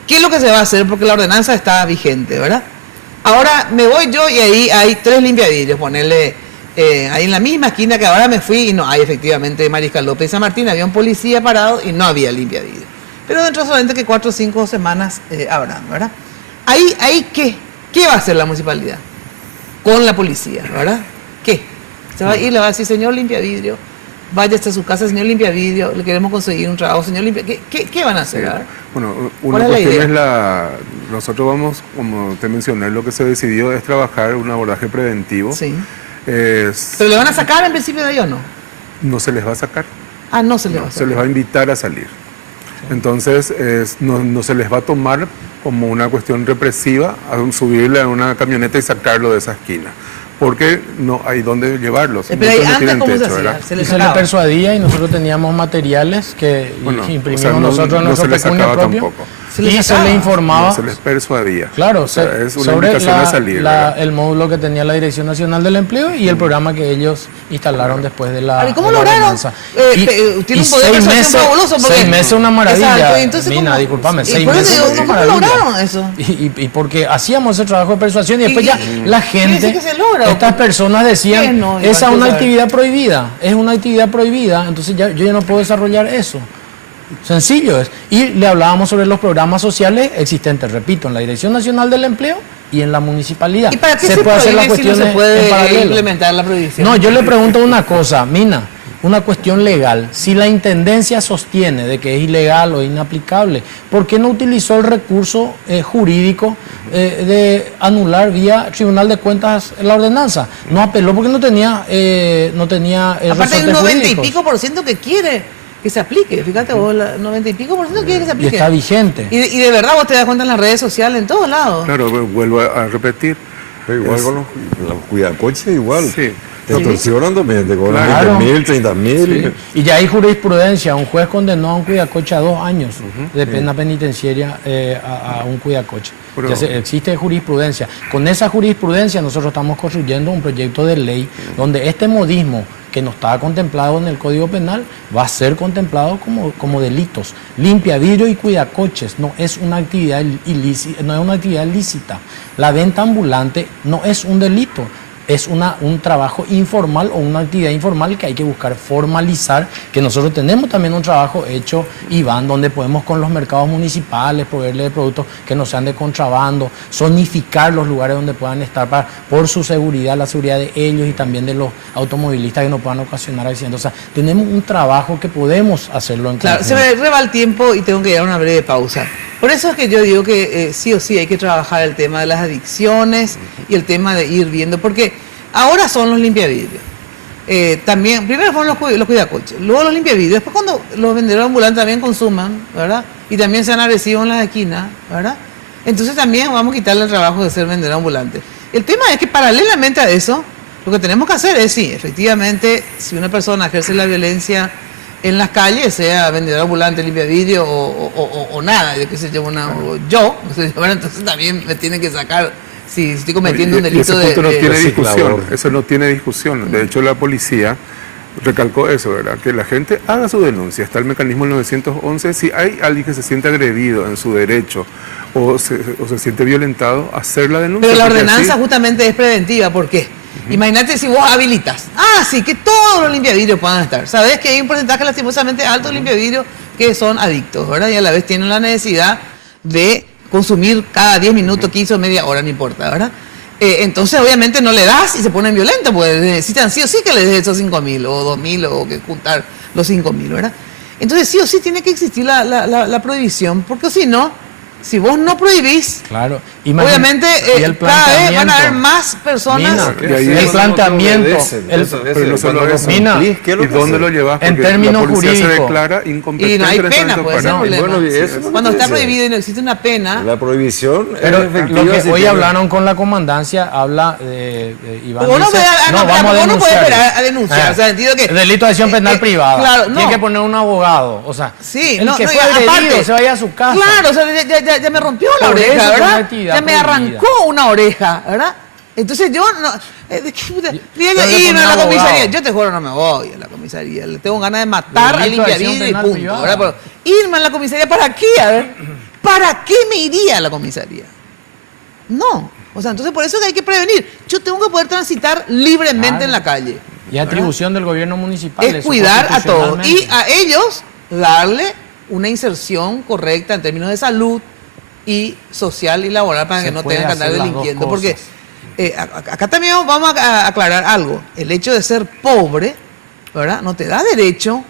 ¿qué es lo que se va a hacer? Porque la ordenanza está vigente, ¿verdad? Ahora me voy yo y ahí hay 3 limpiavidrios, ponerle ahí en la misma esquina que ahora me fui y no hay efectivamente Mariscal López y San Martín, había un policía parado y no había limpiavidrios. Pero dentro solamente que 4 o 5 semanas habrán, ¿verdad? Ahí ¿qué va a hacer la municipalidad? Con la policía, ¿verdad? ¿Qué? Se va a ir y le va a decir, señor limpiavidrio, vaya hasta su casa, señor limpiavidrio, le queremos conseguir un trabajo, señor limpia. ¿Qué van a hacer? ¿verdad? Bueno, una cuestión es nosotros vamos, como te mencioné, lo que se decidió es trabajar un abordaje preventivo. Sí. ¿Pero le van a sacar en principio de ahí o no? No se les va a sacar. Ah, no se les va a sacar. Se les va a invitar a salir. Entonces, no se les va a tomar como una cuestión represiva a subirle a una camioneta y sacarlo de esa esquina. Porque no hay dónde llevarlos. Pero ahí antes, ¿cómo se hacía? Se le persuadía y nosotros teníamos materiales que imprimimos nosotros en nuestro pecunio propio. Tampoco. Y se le informaba. No, se les persuadía. Claro, es una invitación a salir. El módulo que tenía la Dirección Nacional del Empleo y el programa que ellos instalaron después de la. ¿Y cómo lograron? Tiene un poder de persuasión fabuloso. 6 meses una maravilla. Exacto, entonces, Mina, discúlpame, 6 meses. Una ¿Cómo lograron eso? Y porque hacíamos ese trabajo de persuasión y después ya la gente. Que se logra, estas personas decían, esa es una actividad prohibida, es una actividad prohibida, entonces yo ya no puedo desarrollar eso. Sencillo es. Y le hablábamos sobre los programas sociales existentes, repito, en la Dirección Nacional del Empleo y en la municipalidad. ¿Y para qué se puede hacer las si no se puede implementar la prohibición? No, yo le pregunto una cosa, Mina, una cuestión legal. Si la Intendencia sostiene de que es ilegal o inaplicable, ¿por qué no utilizó el recurso jurídico de anular vía Tribunal de Cuentas la ordenanza? No apeló porque no tenía aparte hay un 90 y pico % que quiere que se aplique, fíjate vos, 90 y pico % quiere que se aplique. Y está vigente. Y de verdad vos te das cuenta en las redes sociales, en todos lados. Claro, vuelvo a repetir. Igual con los cuidacoches, igual. Sí. Te extorsionan también, te cobran 20.000, 30.000. Sí. Y ya hay jurisprudencia, un juez condenó a un cuidacoche a 2 años de pena penitenciaria a un cuidacoche. Existe jurisprudencia. Con esa jurisprudencia nosotros estamos construyendo un proyecto de ley donde este modismo que no estaba contemplado en el Código Penal va a ser contemplado como delitos. Limpiavidrio y cuidacoches no es una actividad ilícita, no es una actividad lícita. La venta ambulante no es un delito. es un trabajo informal o una actividad informal que hay que buscar formalizar, que nosotros tenemos también un trabajo hecho, Iván, donde podemos con los mercados municipales proveerle productos que no sean de contrabando, zonificar los lugares donde puedan estar por su seguridad, la seguridad de ellos y también de los automovilistas que no puedan ocasionar accidentes. O sea, tenemos un trabajo que podemos hacerlo en Claro, se me reba el tiempo y tengo que ir a una breve pausa. Por eso es que yo digo que sí o sí hay que trabajar el tema de las adicciones y el tema de ir viendo, porque ahora son los limpiavidrios. También, primero fueron los cuidacoches, luego los limpiavidrios, después cuando los vendedores ambulantes también consuman, ¿verdad? Y también sean agresivos en las esquinas, ¿verdad? Entonces también vamos a quitarle el trabajo de ser vendedor ambulante. El tema es que paralelamente a eso, lo que tenemos que hacer es, sí, efectivamente, si una persona ejerce la violencia en las calles, sea vendedor ambulante, limpiavidrio o nada, yo qué sé yo, bueno, entonces también me tienen que sacar si estoy cometiendo un delito ese punto no tiene reciclador. discusión, eso no tiene discusión. De hecho, la policía recalcó eso, ¿verdad? Que la gente haga su denuncia. Está el mecanismo del 911. Si hay alguien que se siente agredido en su derecho o se siente violentado, hacer la denuncia. Pero la ordenanza justamente es preventiva. ¿Por qué? Imagínate si vos habilitas. Sí, que todos los limpiavidrios puedan estar. Sabés que hay un porcentaje lastimosamente alto de limpiavidrios que son adictos, ¿verdad? Y a la vez tienen la necesidad de consumir cada 10 minutos, 15 o media hora, no importa, ¿verdad? Entonces obviamente no le das y se ponen violentos, porque necesitan sí o sí que les des esos 5.000 o 2.000 o que juntar los 5.000, ¿verdad? Entonces sí o sí tiene que existir la prohibición, porque si no, si vos no prohibís, claro, obviamente cada vez van a haber más personas. El planteamiento, pero no solo eso. ¿Y dónde lo llevas? En términos jurídicos se declara incompetente. Y no hay pena, puede ser problema. Bueno, cuando está prohibido y no existe una pena. La prohibición pero es efectiva. Lo que hoy hablaron con la comandancia habla de Iván. Vos no puedes esperar a denunciar. O sea, sentido que delito de acción penal privada. Claro, no. Tiene que poner un abogado. O sea, sí, el que fue agredido se vaya a su casa. Claro, o sea, ya me rompió la oreja, ¿verdad? Ya me arrancó una oreja, ¿verdad? Entonces yo no... irme a la comisaría. Yo te juro, no me voy a la comisaría. Le tengo ganas de matar al limpiavidrio y punto, ¿verdad? Pero irme a la comisaría, ¿para qué? A ver, ¿para qué me iría a la comisaría? No. O sea, entonces por eso que hay que prevenir. Yo tengo que poder transitar libremente en la calle. Y atribución del gobierno municipal. Es cuidar a todos. Y a ellos darle una inserción correcta en términos de salud y social y laboral para que no tengan que andar delinquiendo. Porque acá también vamos a aclarar algo. El hecho de ser pobre, ¿verdad?, no te da derecho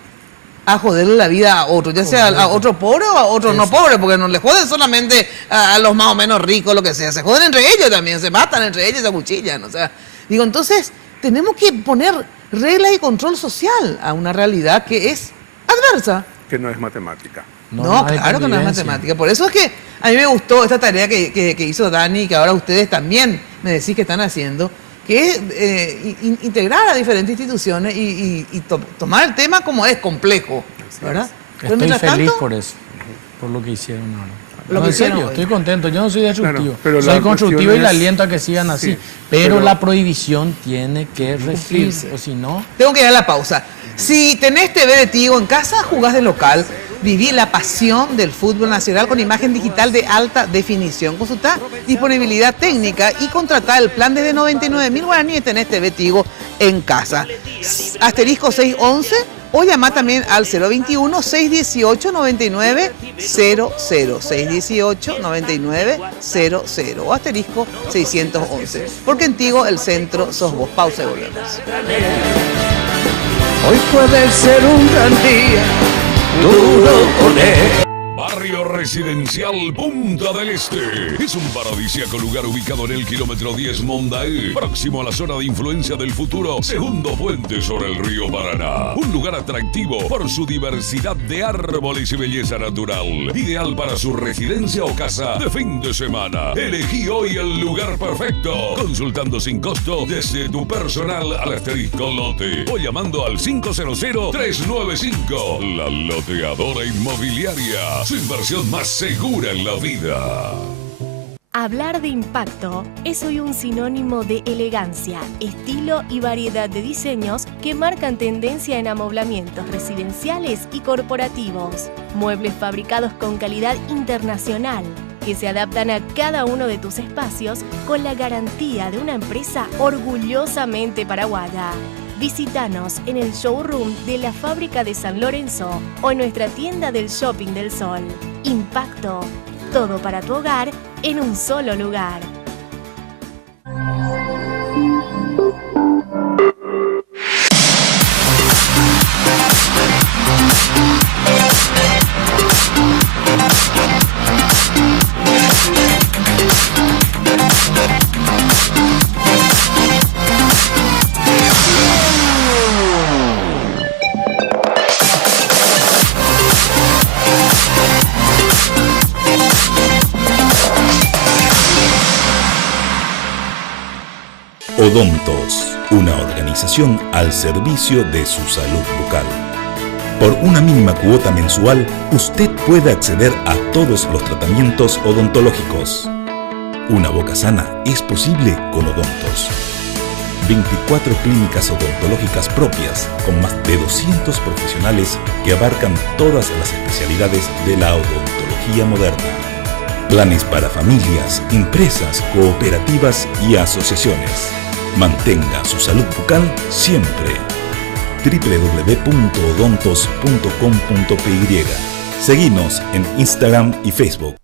a joderle la vida a otro, ya sea a otro pobre o a otro no pobre, porque no le joden solamente a los más o menos ricos, lo que sea. Se joden entre ellos también, se matan entre ellos, se acuchillan. O sea, digo, entonces tenemos que poner reglas y control social a una realidad que es adversa. Que no es matemática. No, claro que no es matemática. Por eso es que a mí me gustó esta tarea que hizo Dani, que ahora ustedes también me decís que están haciendo, que es integrar a diferentes instituciones y tomar el tema como es complejo, ¿verdad? Estoy feliz por eso, por lo que hicieron ahora. No, en serio, estoy contento. Yo no soy destructivo, soy constructivo y le aliento a que sigan así. Pero la prohibición tiene que regirse, o si no... Tengo que ir a la pausa. Si tenés TV de Tigo en casa, jugás de local, viví la pasión del fútbol nacional con imagen digital de alta definición. Consultá disponibilidad técnica y contratá el plan desde 99.000 guaraníes y tenés TV Tigo en casa. Asterisco 611 o llamá también al 021-618-9900. 618-9900 o asterisco 611. Porque en Tigo el centro sos vos. Pausa y volvemos. Hoy puede ser un gran día, duro con él. Barrio Residencial Punta del Este. Es un paradisíaco lugar ubicado en el kilómetro 10 Mondaí, próximo a la zona de influencia del futuro segundo puente sobre el río Paraná. Un lugar atractivo por su diversidad de árboles y belleza natural. Ideal para su residencia o casa de fin de semana. Elegí hoy el lugar perfecto. Consultando sin costo desde tu personal al asterisco lote o llamando al 500-395. La Loteadora Inmobiliaria. Su inversión más segura en la vida. Hablar de impacto es hoy un sinónimo de elegancia, estilo y variedad de diseños que marcan tendencia en amoblamientos residenciales y corporativos. Muebles fabricados con calidad internacional, que se adaptan a cada uno de tus espacios con la garantía de una empresa orgullosamente paraguaya. Visítanos en el showroom de la Fábrica de San Lorenzo o en nuestra tienda del Shopping del Sol. Impacto. Todo para tu hogar en un solo lugar. Odontos, una organización al servicio de su salud bucal. Por una mínima cuota mensual, usted puede acceder a todos los tratamientos odontológicos. Una boca sana es posible con Odontos. 24 clínicas odontológicas propias con más de 200 profesionales que abarcan todas las especialidades de la odontología moderna. Planes para familias, empresas, cooperativas y asociaciones. Mantenga su salud bucal siempre. www.odontos.com.py. Seguinos en Instagram y Facebook.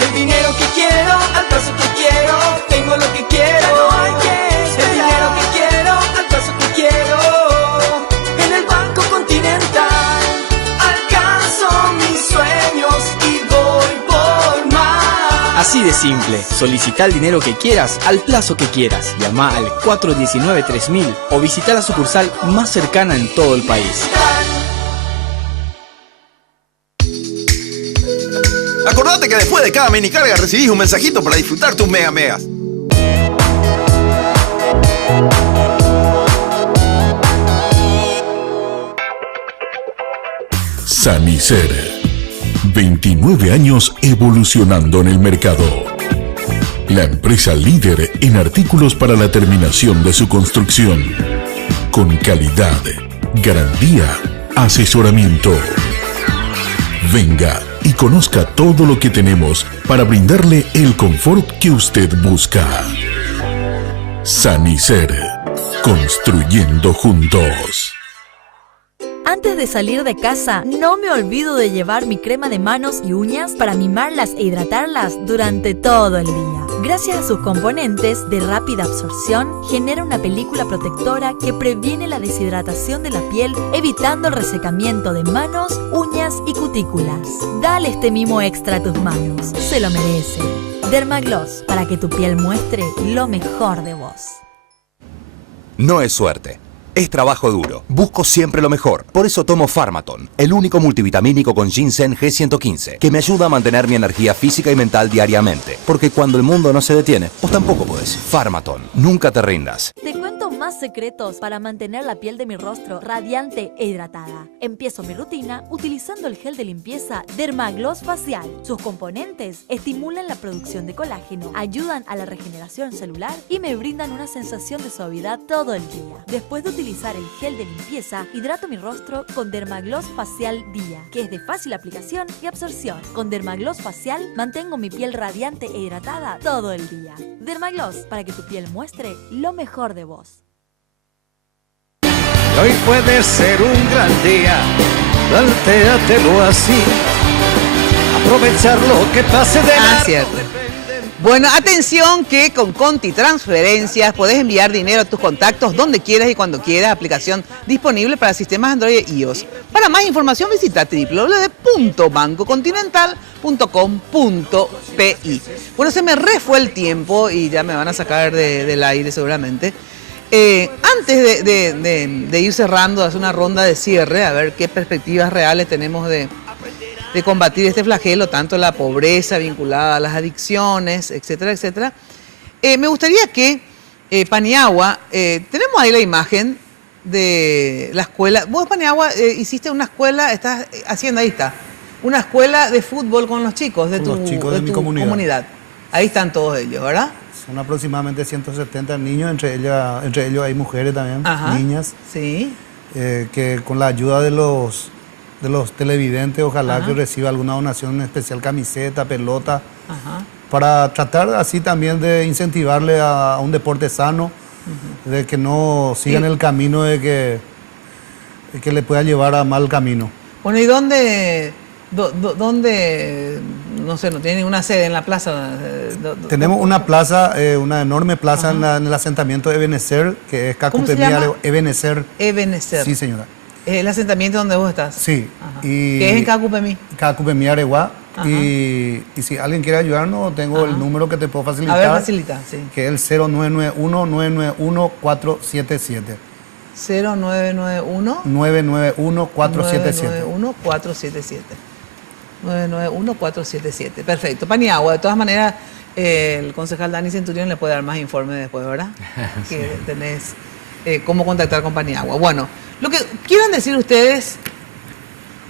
El dinero que quiero, al paso que quiero, tengo lo que quiero. El dinero que quiero, al paso que quiero, en el Banco Continental. Alcanzo mis sueños y voy por más. Así de simple, solicita el dinero que quieras al plazo que quieras. Llama al 419-3000 o visita la sucursal más cercana en todo el país. Acordate que después de cada mini carga recibís un mensajito para disfrutar tus mega megas. Sanicer. 29 años evolucionando en el mercado. La empresa líder en artículos para la terminación de su construcción. Con calidad, garantía, asesoramiento. Venga y conozca todo lo que tenemos para brindarle el confort que usted busca. Sanicer. Construyendo juntos. Antes de salir de casa, no me olvido de llevar mi crema de manos y uñas para mimarlas e hidratarlas durante todo el día. Gracias a sus componentes de rápida absorción, genera una película protectora que previene la deshidratación de la piel, evitando el resecamiento de manos, uñas y cutículas. Dale este mimo extra a tus manos, se lo merece. Dermagloss, para que tu piel muestre lo mejor de vos. No es suerte. Es trabajo duro. Busco siempre lo mejor. Por eso tomo Pharmaton, el único multivitamínico con ginseng G115, que me ayuda a mantener mi energía física y mental diariamente. Porque cuando el mundo no se detiene, vos tampoco podés. Pharmaton, nunca te rindas. Te cuento más secretos para mantener la piel de mi rostro radiante e hidratada. Empiezo mi rutina utilizando el gel de limpieza Dermagloss Facial. Sus componentes estimulan la producción de colágeno, ayudan a la regeneración celular y me brindan una sensación de suavidad todo el día. Después de utilizar el gel de limpieza, hidrato mi rostro con Dermagloss Facial Día, que es de fácil aplicación y absorción. Con Dermagloss Facial mantengo mi piel radiante e hidratada todo el día. Dermagloss, para que tu piel muestre lo mejor de vos. Hoy puede ser un gran día, plantéatelo así. Aprovechar lo que pase de largo. Cierto. Bueno, atención que con Conti Transferencias podés enviar dinero a tus contactos donde quieras y cuando quieras. Aplicación disponible para sistemas Android e iOS. Para más información visita www.bancocontinental.com.pi. Bueno, se me refue el tiempo y ya me van a sacar del aire seguramente. Antes de ir cerrando, hacer una ronda de cierre, a ver qué perspectivas reales tenemos de combatir este flagelo, tanto la pobreza vinculada a las adicciones, etcétera, etcétera. Me gustaría que, Paniagua, tenemos ahí la imagen de la escuela. Vos, Paniagua, hiciste una escuela, estás haciendo, ahí está, una escuela de fútbol con los chicos de tu mi comunidad. Ahí están todos ellos, ¿verdad? Son aproximadamente 170 niños, entre ellos hay mujeres también, niñas. Sí. Que con la ayuda de los los televidentes, ojalá Ajá. que reciba alguna donación, en especial camiseta, pelota, Ajá. para tratar así también de incentivarle a un deporte sano, de que no sigan el camino de que le pueda llevar a mal camino. Bueno, ¿y dónde, no sé, no tiene ninguna sede en la plaza? Tenemos una plaza, una enorme plaza en el asentamiento de Ebenezer, que es ¿Cómo se llama? Cacupemí, Ebenezer. Ebenezer. Sí, señora. ¿Es el asentamiento donde vos estás? Sí. Y ¿Qué es en Cacupemí? Cacupemí, Areguá. Ajá. Y si alguien quiere ayudarnos, tengo el número que te puedo facilitar. A ver, facilita, sí. Que es el 0991-991-477. 0991 991-477. 991-477. 991-477. Perfecto. Paniagua, de todas maneras, el concejal Dani Centurión le puede dar más informe después, ¿verdad? Que tenés cómo contactar con Paniagua. Bueno, lo que quieran decir ustedes,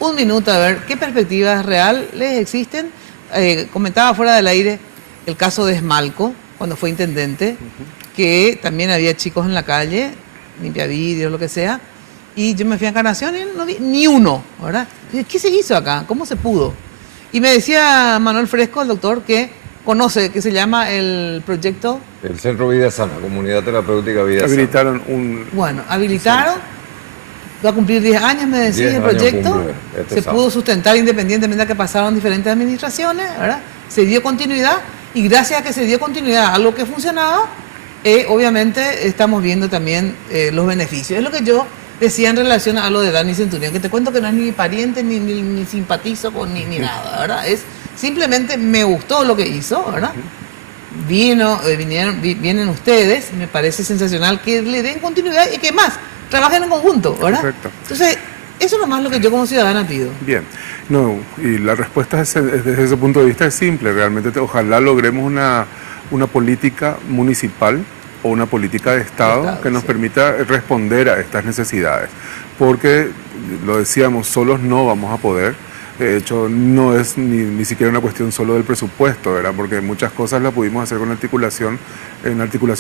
un minuto, a ver, ¿qué perspectivas reales existen? Comentaba fuera del aire el caso de Esmalco, cuando fue intendente, que también había chicos en la calle, limpia vidrio, lo que sea, y yo me fui a Encarnación y no vi ni uno, ¿verdad? ¿Qué se hizo acá? ¿Cómo se pudo? Y me decía Manuel Fresco, el doctor, que conoce, que se llama el proyecto... El Centro Vida Sana, Comunidad Terapéutica Vida Sana. Habilitaron un... Bueno, habilitaron, va a cumplir 10 años, me decía, 10 el años proyecto. cumple este Se sábado. pudo sustentar independientemente de que pasaron diferentes administraciones, ¿verdad? Se dio continuidad y gracias a que se dio continuidad a algo que funcionaba, obviamente estamos viendo también los beneficios. Es lo que yo decía en relación a lo de Dani Centurión, que te cuento que no es ni pariente, ni simpatizo con ni nada, ¿verdad? Es simplemente me gustó lo que hizo, ¿verdad? Vienen ustedes, me parece sensacional que le den continuidad y que más, trabajen en conjunto, ¿verdad? Correcto. Entonces, eso es nomás lo que yo como ciudadana pido. Bien, no, y la respuesta desde ese punto de vista es simple, realmente ojalá logremos una política municipal o una política de Estado que nos permita responder a estas necesidades, porque lo decíamos, solos no vamos a poder. De hecho, no es ni siquiera una cuestión solo del presupuesto, ¿verdad? Porque muchas cosas las pudimos hacer en articulación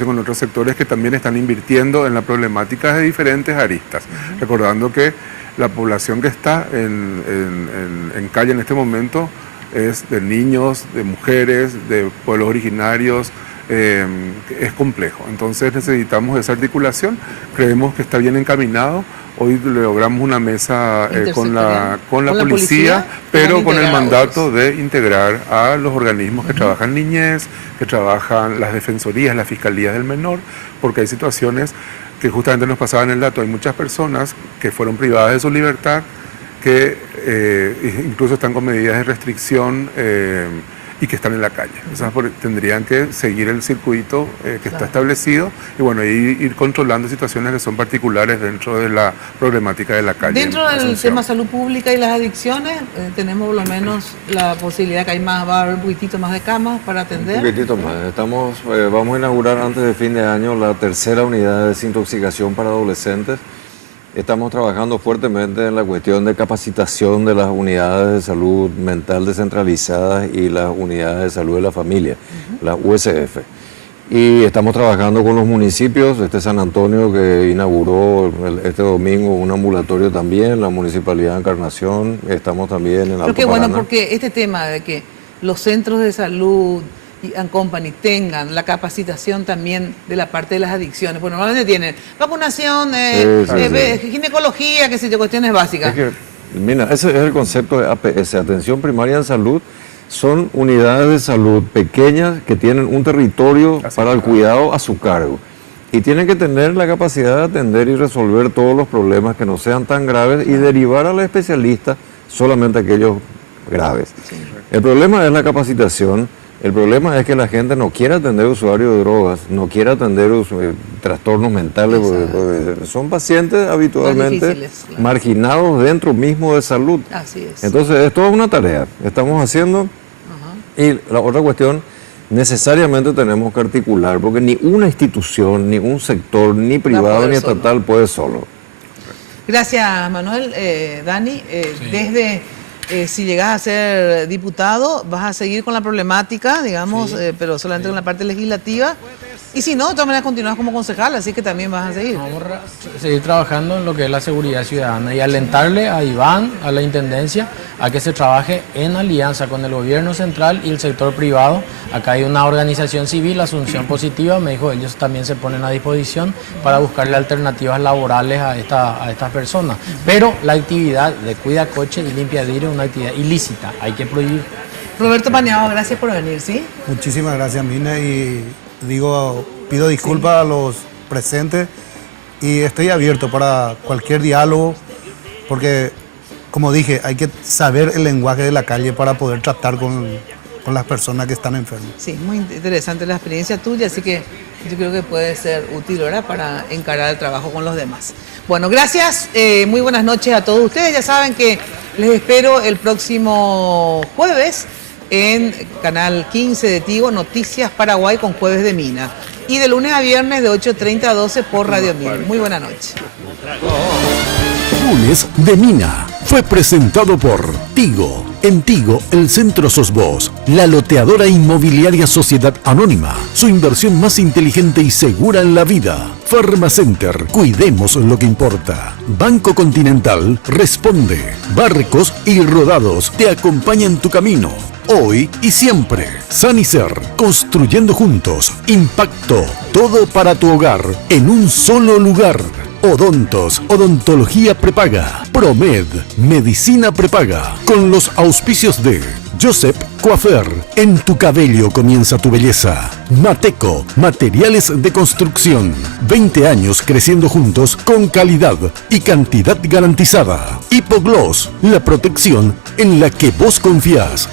con otros sectores que también están invirtiendo en la problemática de diferentes aristas. Recordando que la población que está en calle en este momento es de niños, de mujeres, de pueblos originarios, es complejo. Entonces necesitamos esa articulación, creemos que está bien encaminado. Hoy logramos una mesa con la policía, pero con el mandato de integrar a los organismos que trabajan niñez, que trabajan las defensorías, las fiscalías del menor, porque hay situaciones que justamente nos pasaban el dato. Hay muchas personas que fueron privadas de su libertad, que incluso están con medidas de restricción y que están en la calle. O sea, tendrían que seguir el circuito que está establecido y bueno, ir controlando situaciones que son particulares dentro de la problemática de la calle. Dentro del tema salud pública y las adicciones, tenemos por lo menos la posibilidad que va a haber un poquitito más de camas para atender. Un poquitito más. Vamos a inaugurar antes de fin de año la tercera unidad de desintoxicación para adolescentes. Estamos trabajando fuertemente en la cuestión de capacitación de las unidades de salud mental descentralizadas y las unidades de salud de la familia, la USF. Y estamos trabajando con los municipios, San Antonio que inauguró este domingo un ambulatorio también, la Municipalidad de Encarnación, estamos también en Alto Pero qué bueno, Paraná. porque este tema de que los centros de salud y company tengan la capacitación también de la parte de las adicciones. Pues normalmente tienen vacunación, ginecología, qué sé yo, cuestiones básicas. Es que, mira, ese es el concepto de APS, Atención Primaria en Salud. Son unidades de salud pequeñas que tienen un territorio para el cuidado a su cargo. Y tienen que tener la capacidad de atender y resolver todos los problemas que no sean tan graves y derivar al especialista solamente aquellos graves. El problema es la capacitación. El problema es que la gente no quiere atender usuarios de drogas, no quiere atender trastornos mentales, porque son pacientes habitualmente marginados dentro mismo de salud. Así es. Entonces, es toda una tarea que estamos haciendo. Y la otra cuestión, necesariamente tenemos que articular, porque ni una institución, ni un sector, ni privado, ni estatal puede solo. Gracias, Manuel. Dani, desde... si llegas a ser diputado, vas a seguir con la problemática, digamos, pero solamente con la parte legislativa. Y si no, de todas maneras continúas como concejal, así que también vas a seguir. Vamos a seguir trabajando en lo que es la seguridad ciudadana y alentarle a Iván, a la Intendencia, a que se trabaje en alianza con el gobierno central y el sector privado. Acá hay una organización civil, Asunción Positiva, me dijo, ellos también se ponen a disposición para buscarle alternativas laborales a estas personas. Pero la actividad de cuida coche y limpia vidrio es una actividad ilícita, hay que prohibir. Roberto Paniagua, gracias por venir, ¿sí? Muchísimas gracias, Mina, y pido disculpas a los presentes y estoy abierto para cualquier diálogo, porque, como dije, hay que saber el lenguaje de la calle para poder tratar con las personas que están enfermas. Sí, muy interesante la experiencia tuya, así que yo creo que puede ser útil ahora para encarar el trabajo con los demás. Bueno, gracias, muy buenas noches a todos ustedes. Ya saben que les espero el próximo jueves en Canal 15 de Tigo, Noticias Paraguay con Jueves de Mina. Y de lunes a viernes de 8:30 a 12 por Radio 1000. Muy buena noche. Lunes de Mina fue presentado por Tigo. En Tigo, el Centro Sos Vos, la loteadora inmobiliaria Sociedad Anónima. Su inversión más inteligente y segura en la vida. Pharmacenter, cuidemos lo que importa. Banco Continental responde. Barcos y Rodados te acompañan tu camino. Hoy y siempre. Sanicer, construyendo juntos. Impacto, todo para tu hogar, en un solo lugar. Odontos, odontología prepaga. Promed, medicina prepaga. Con los auspicios de Josep Coafer, en tu cabello comienza tu belleza. Mateco, materiales de construcción. 20 años creciendo juntos con calidad y cantidad garantizada. Hipogloss, la protección en la que vos confías.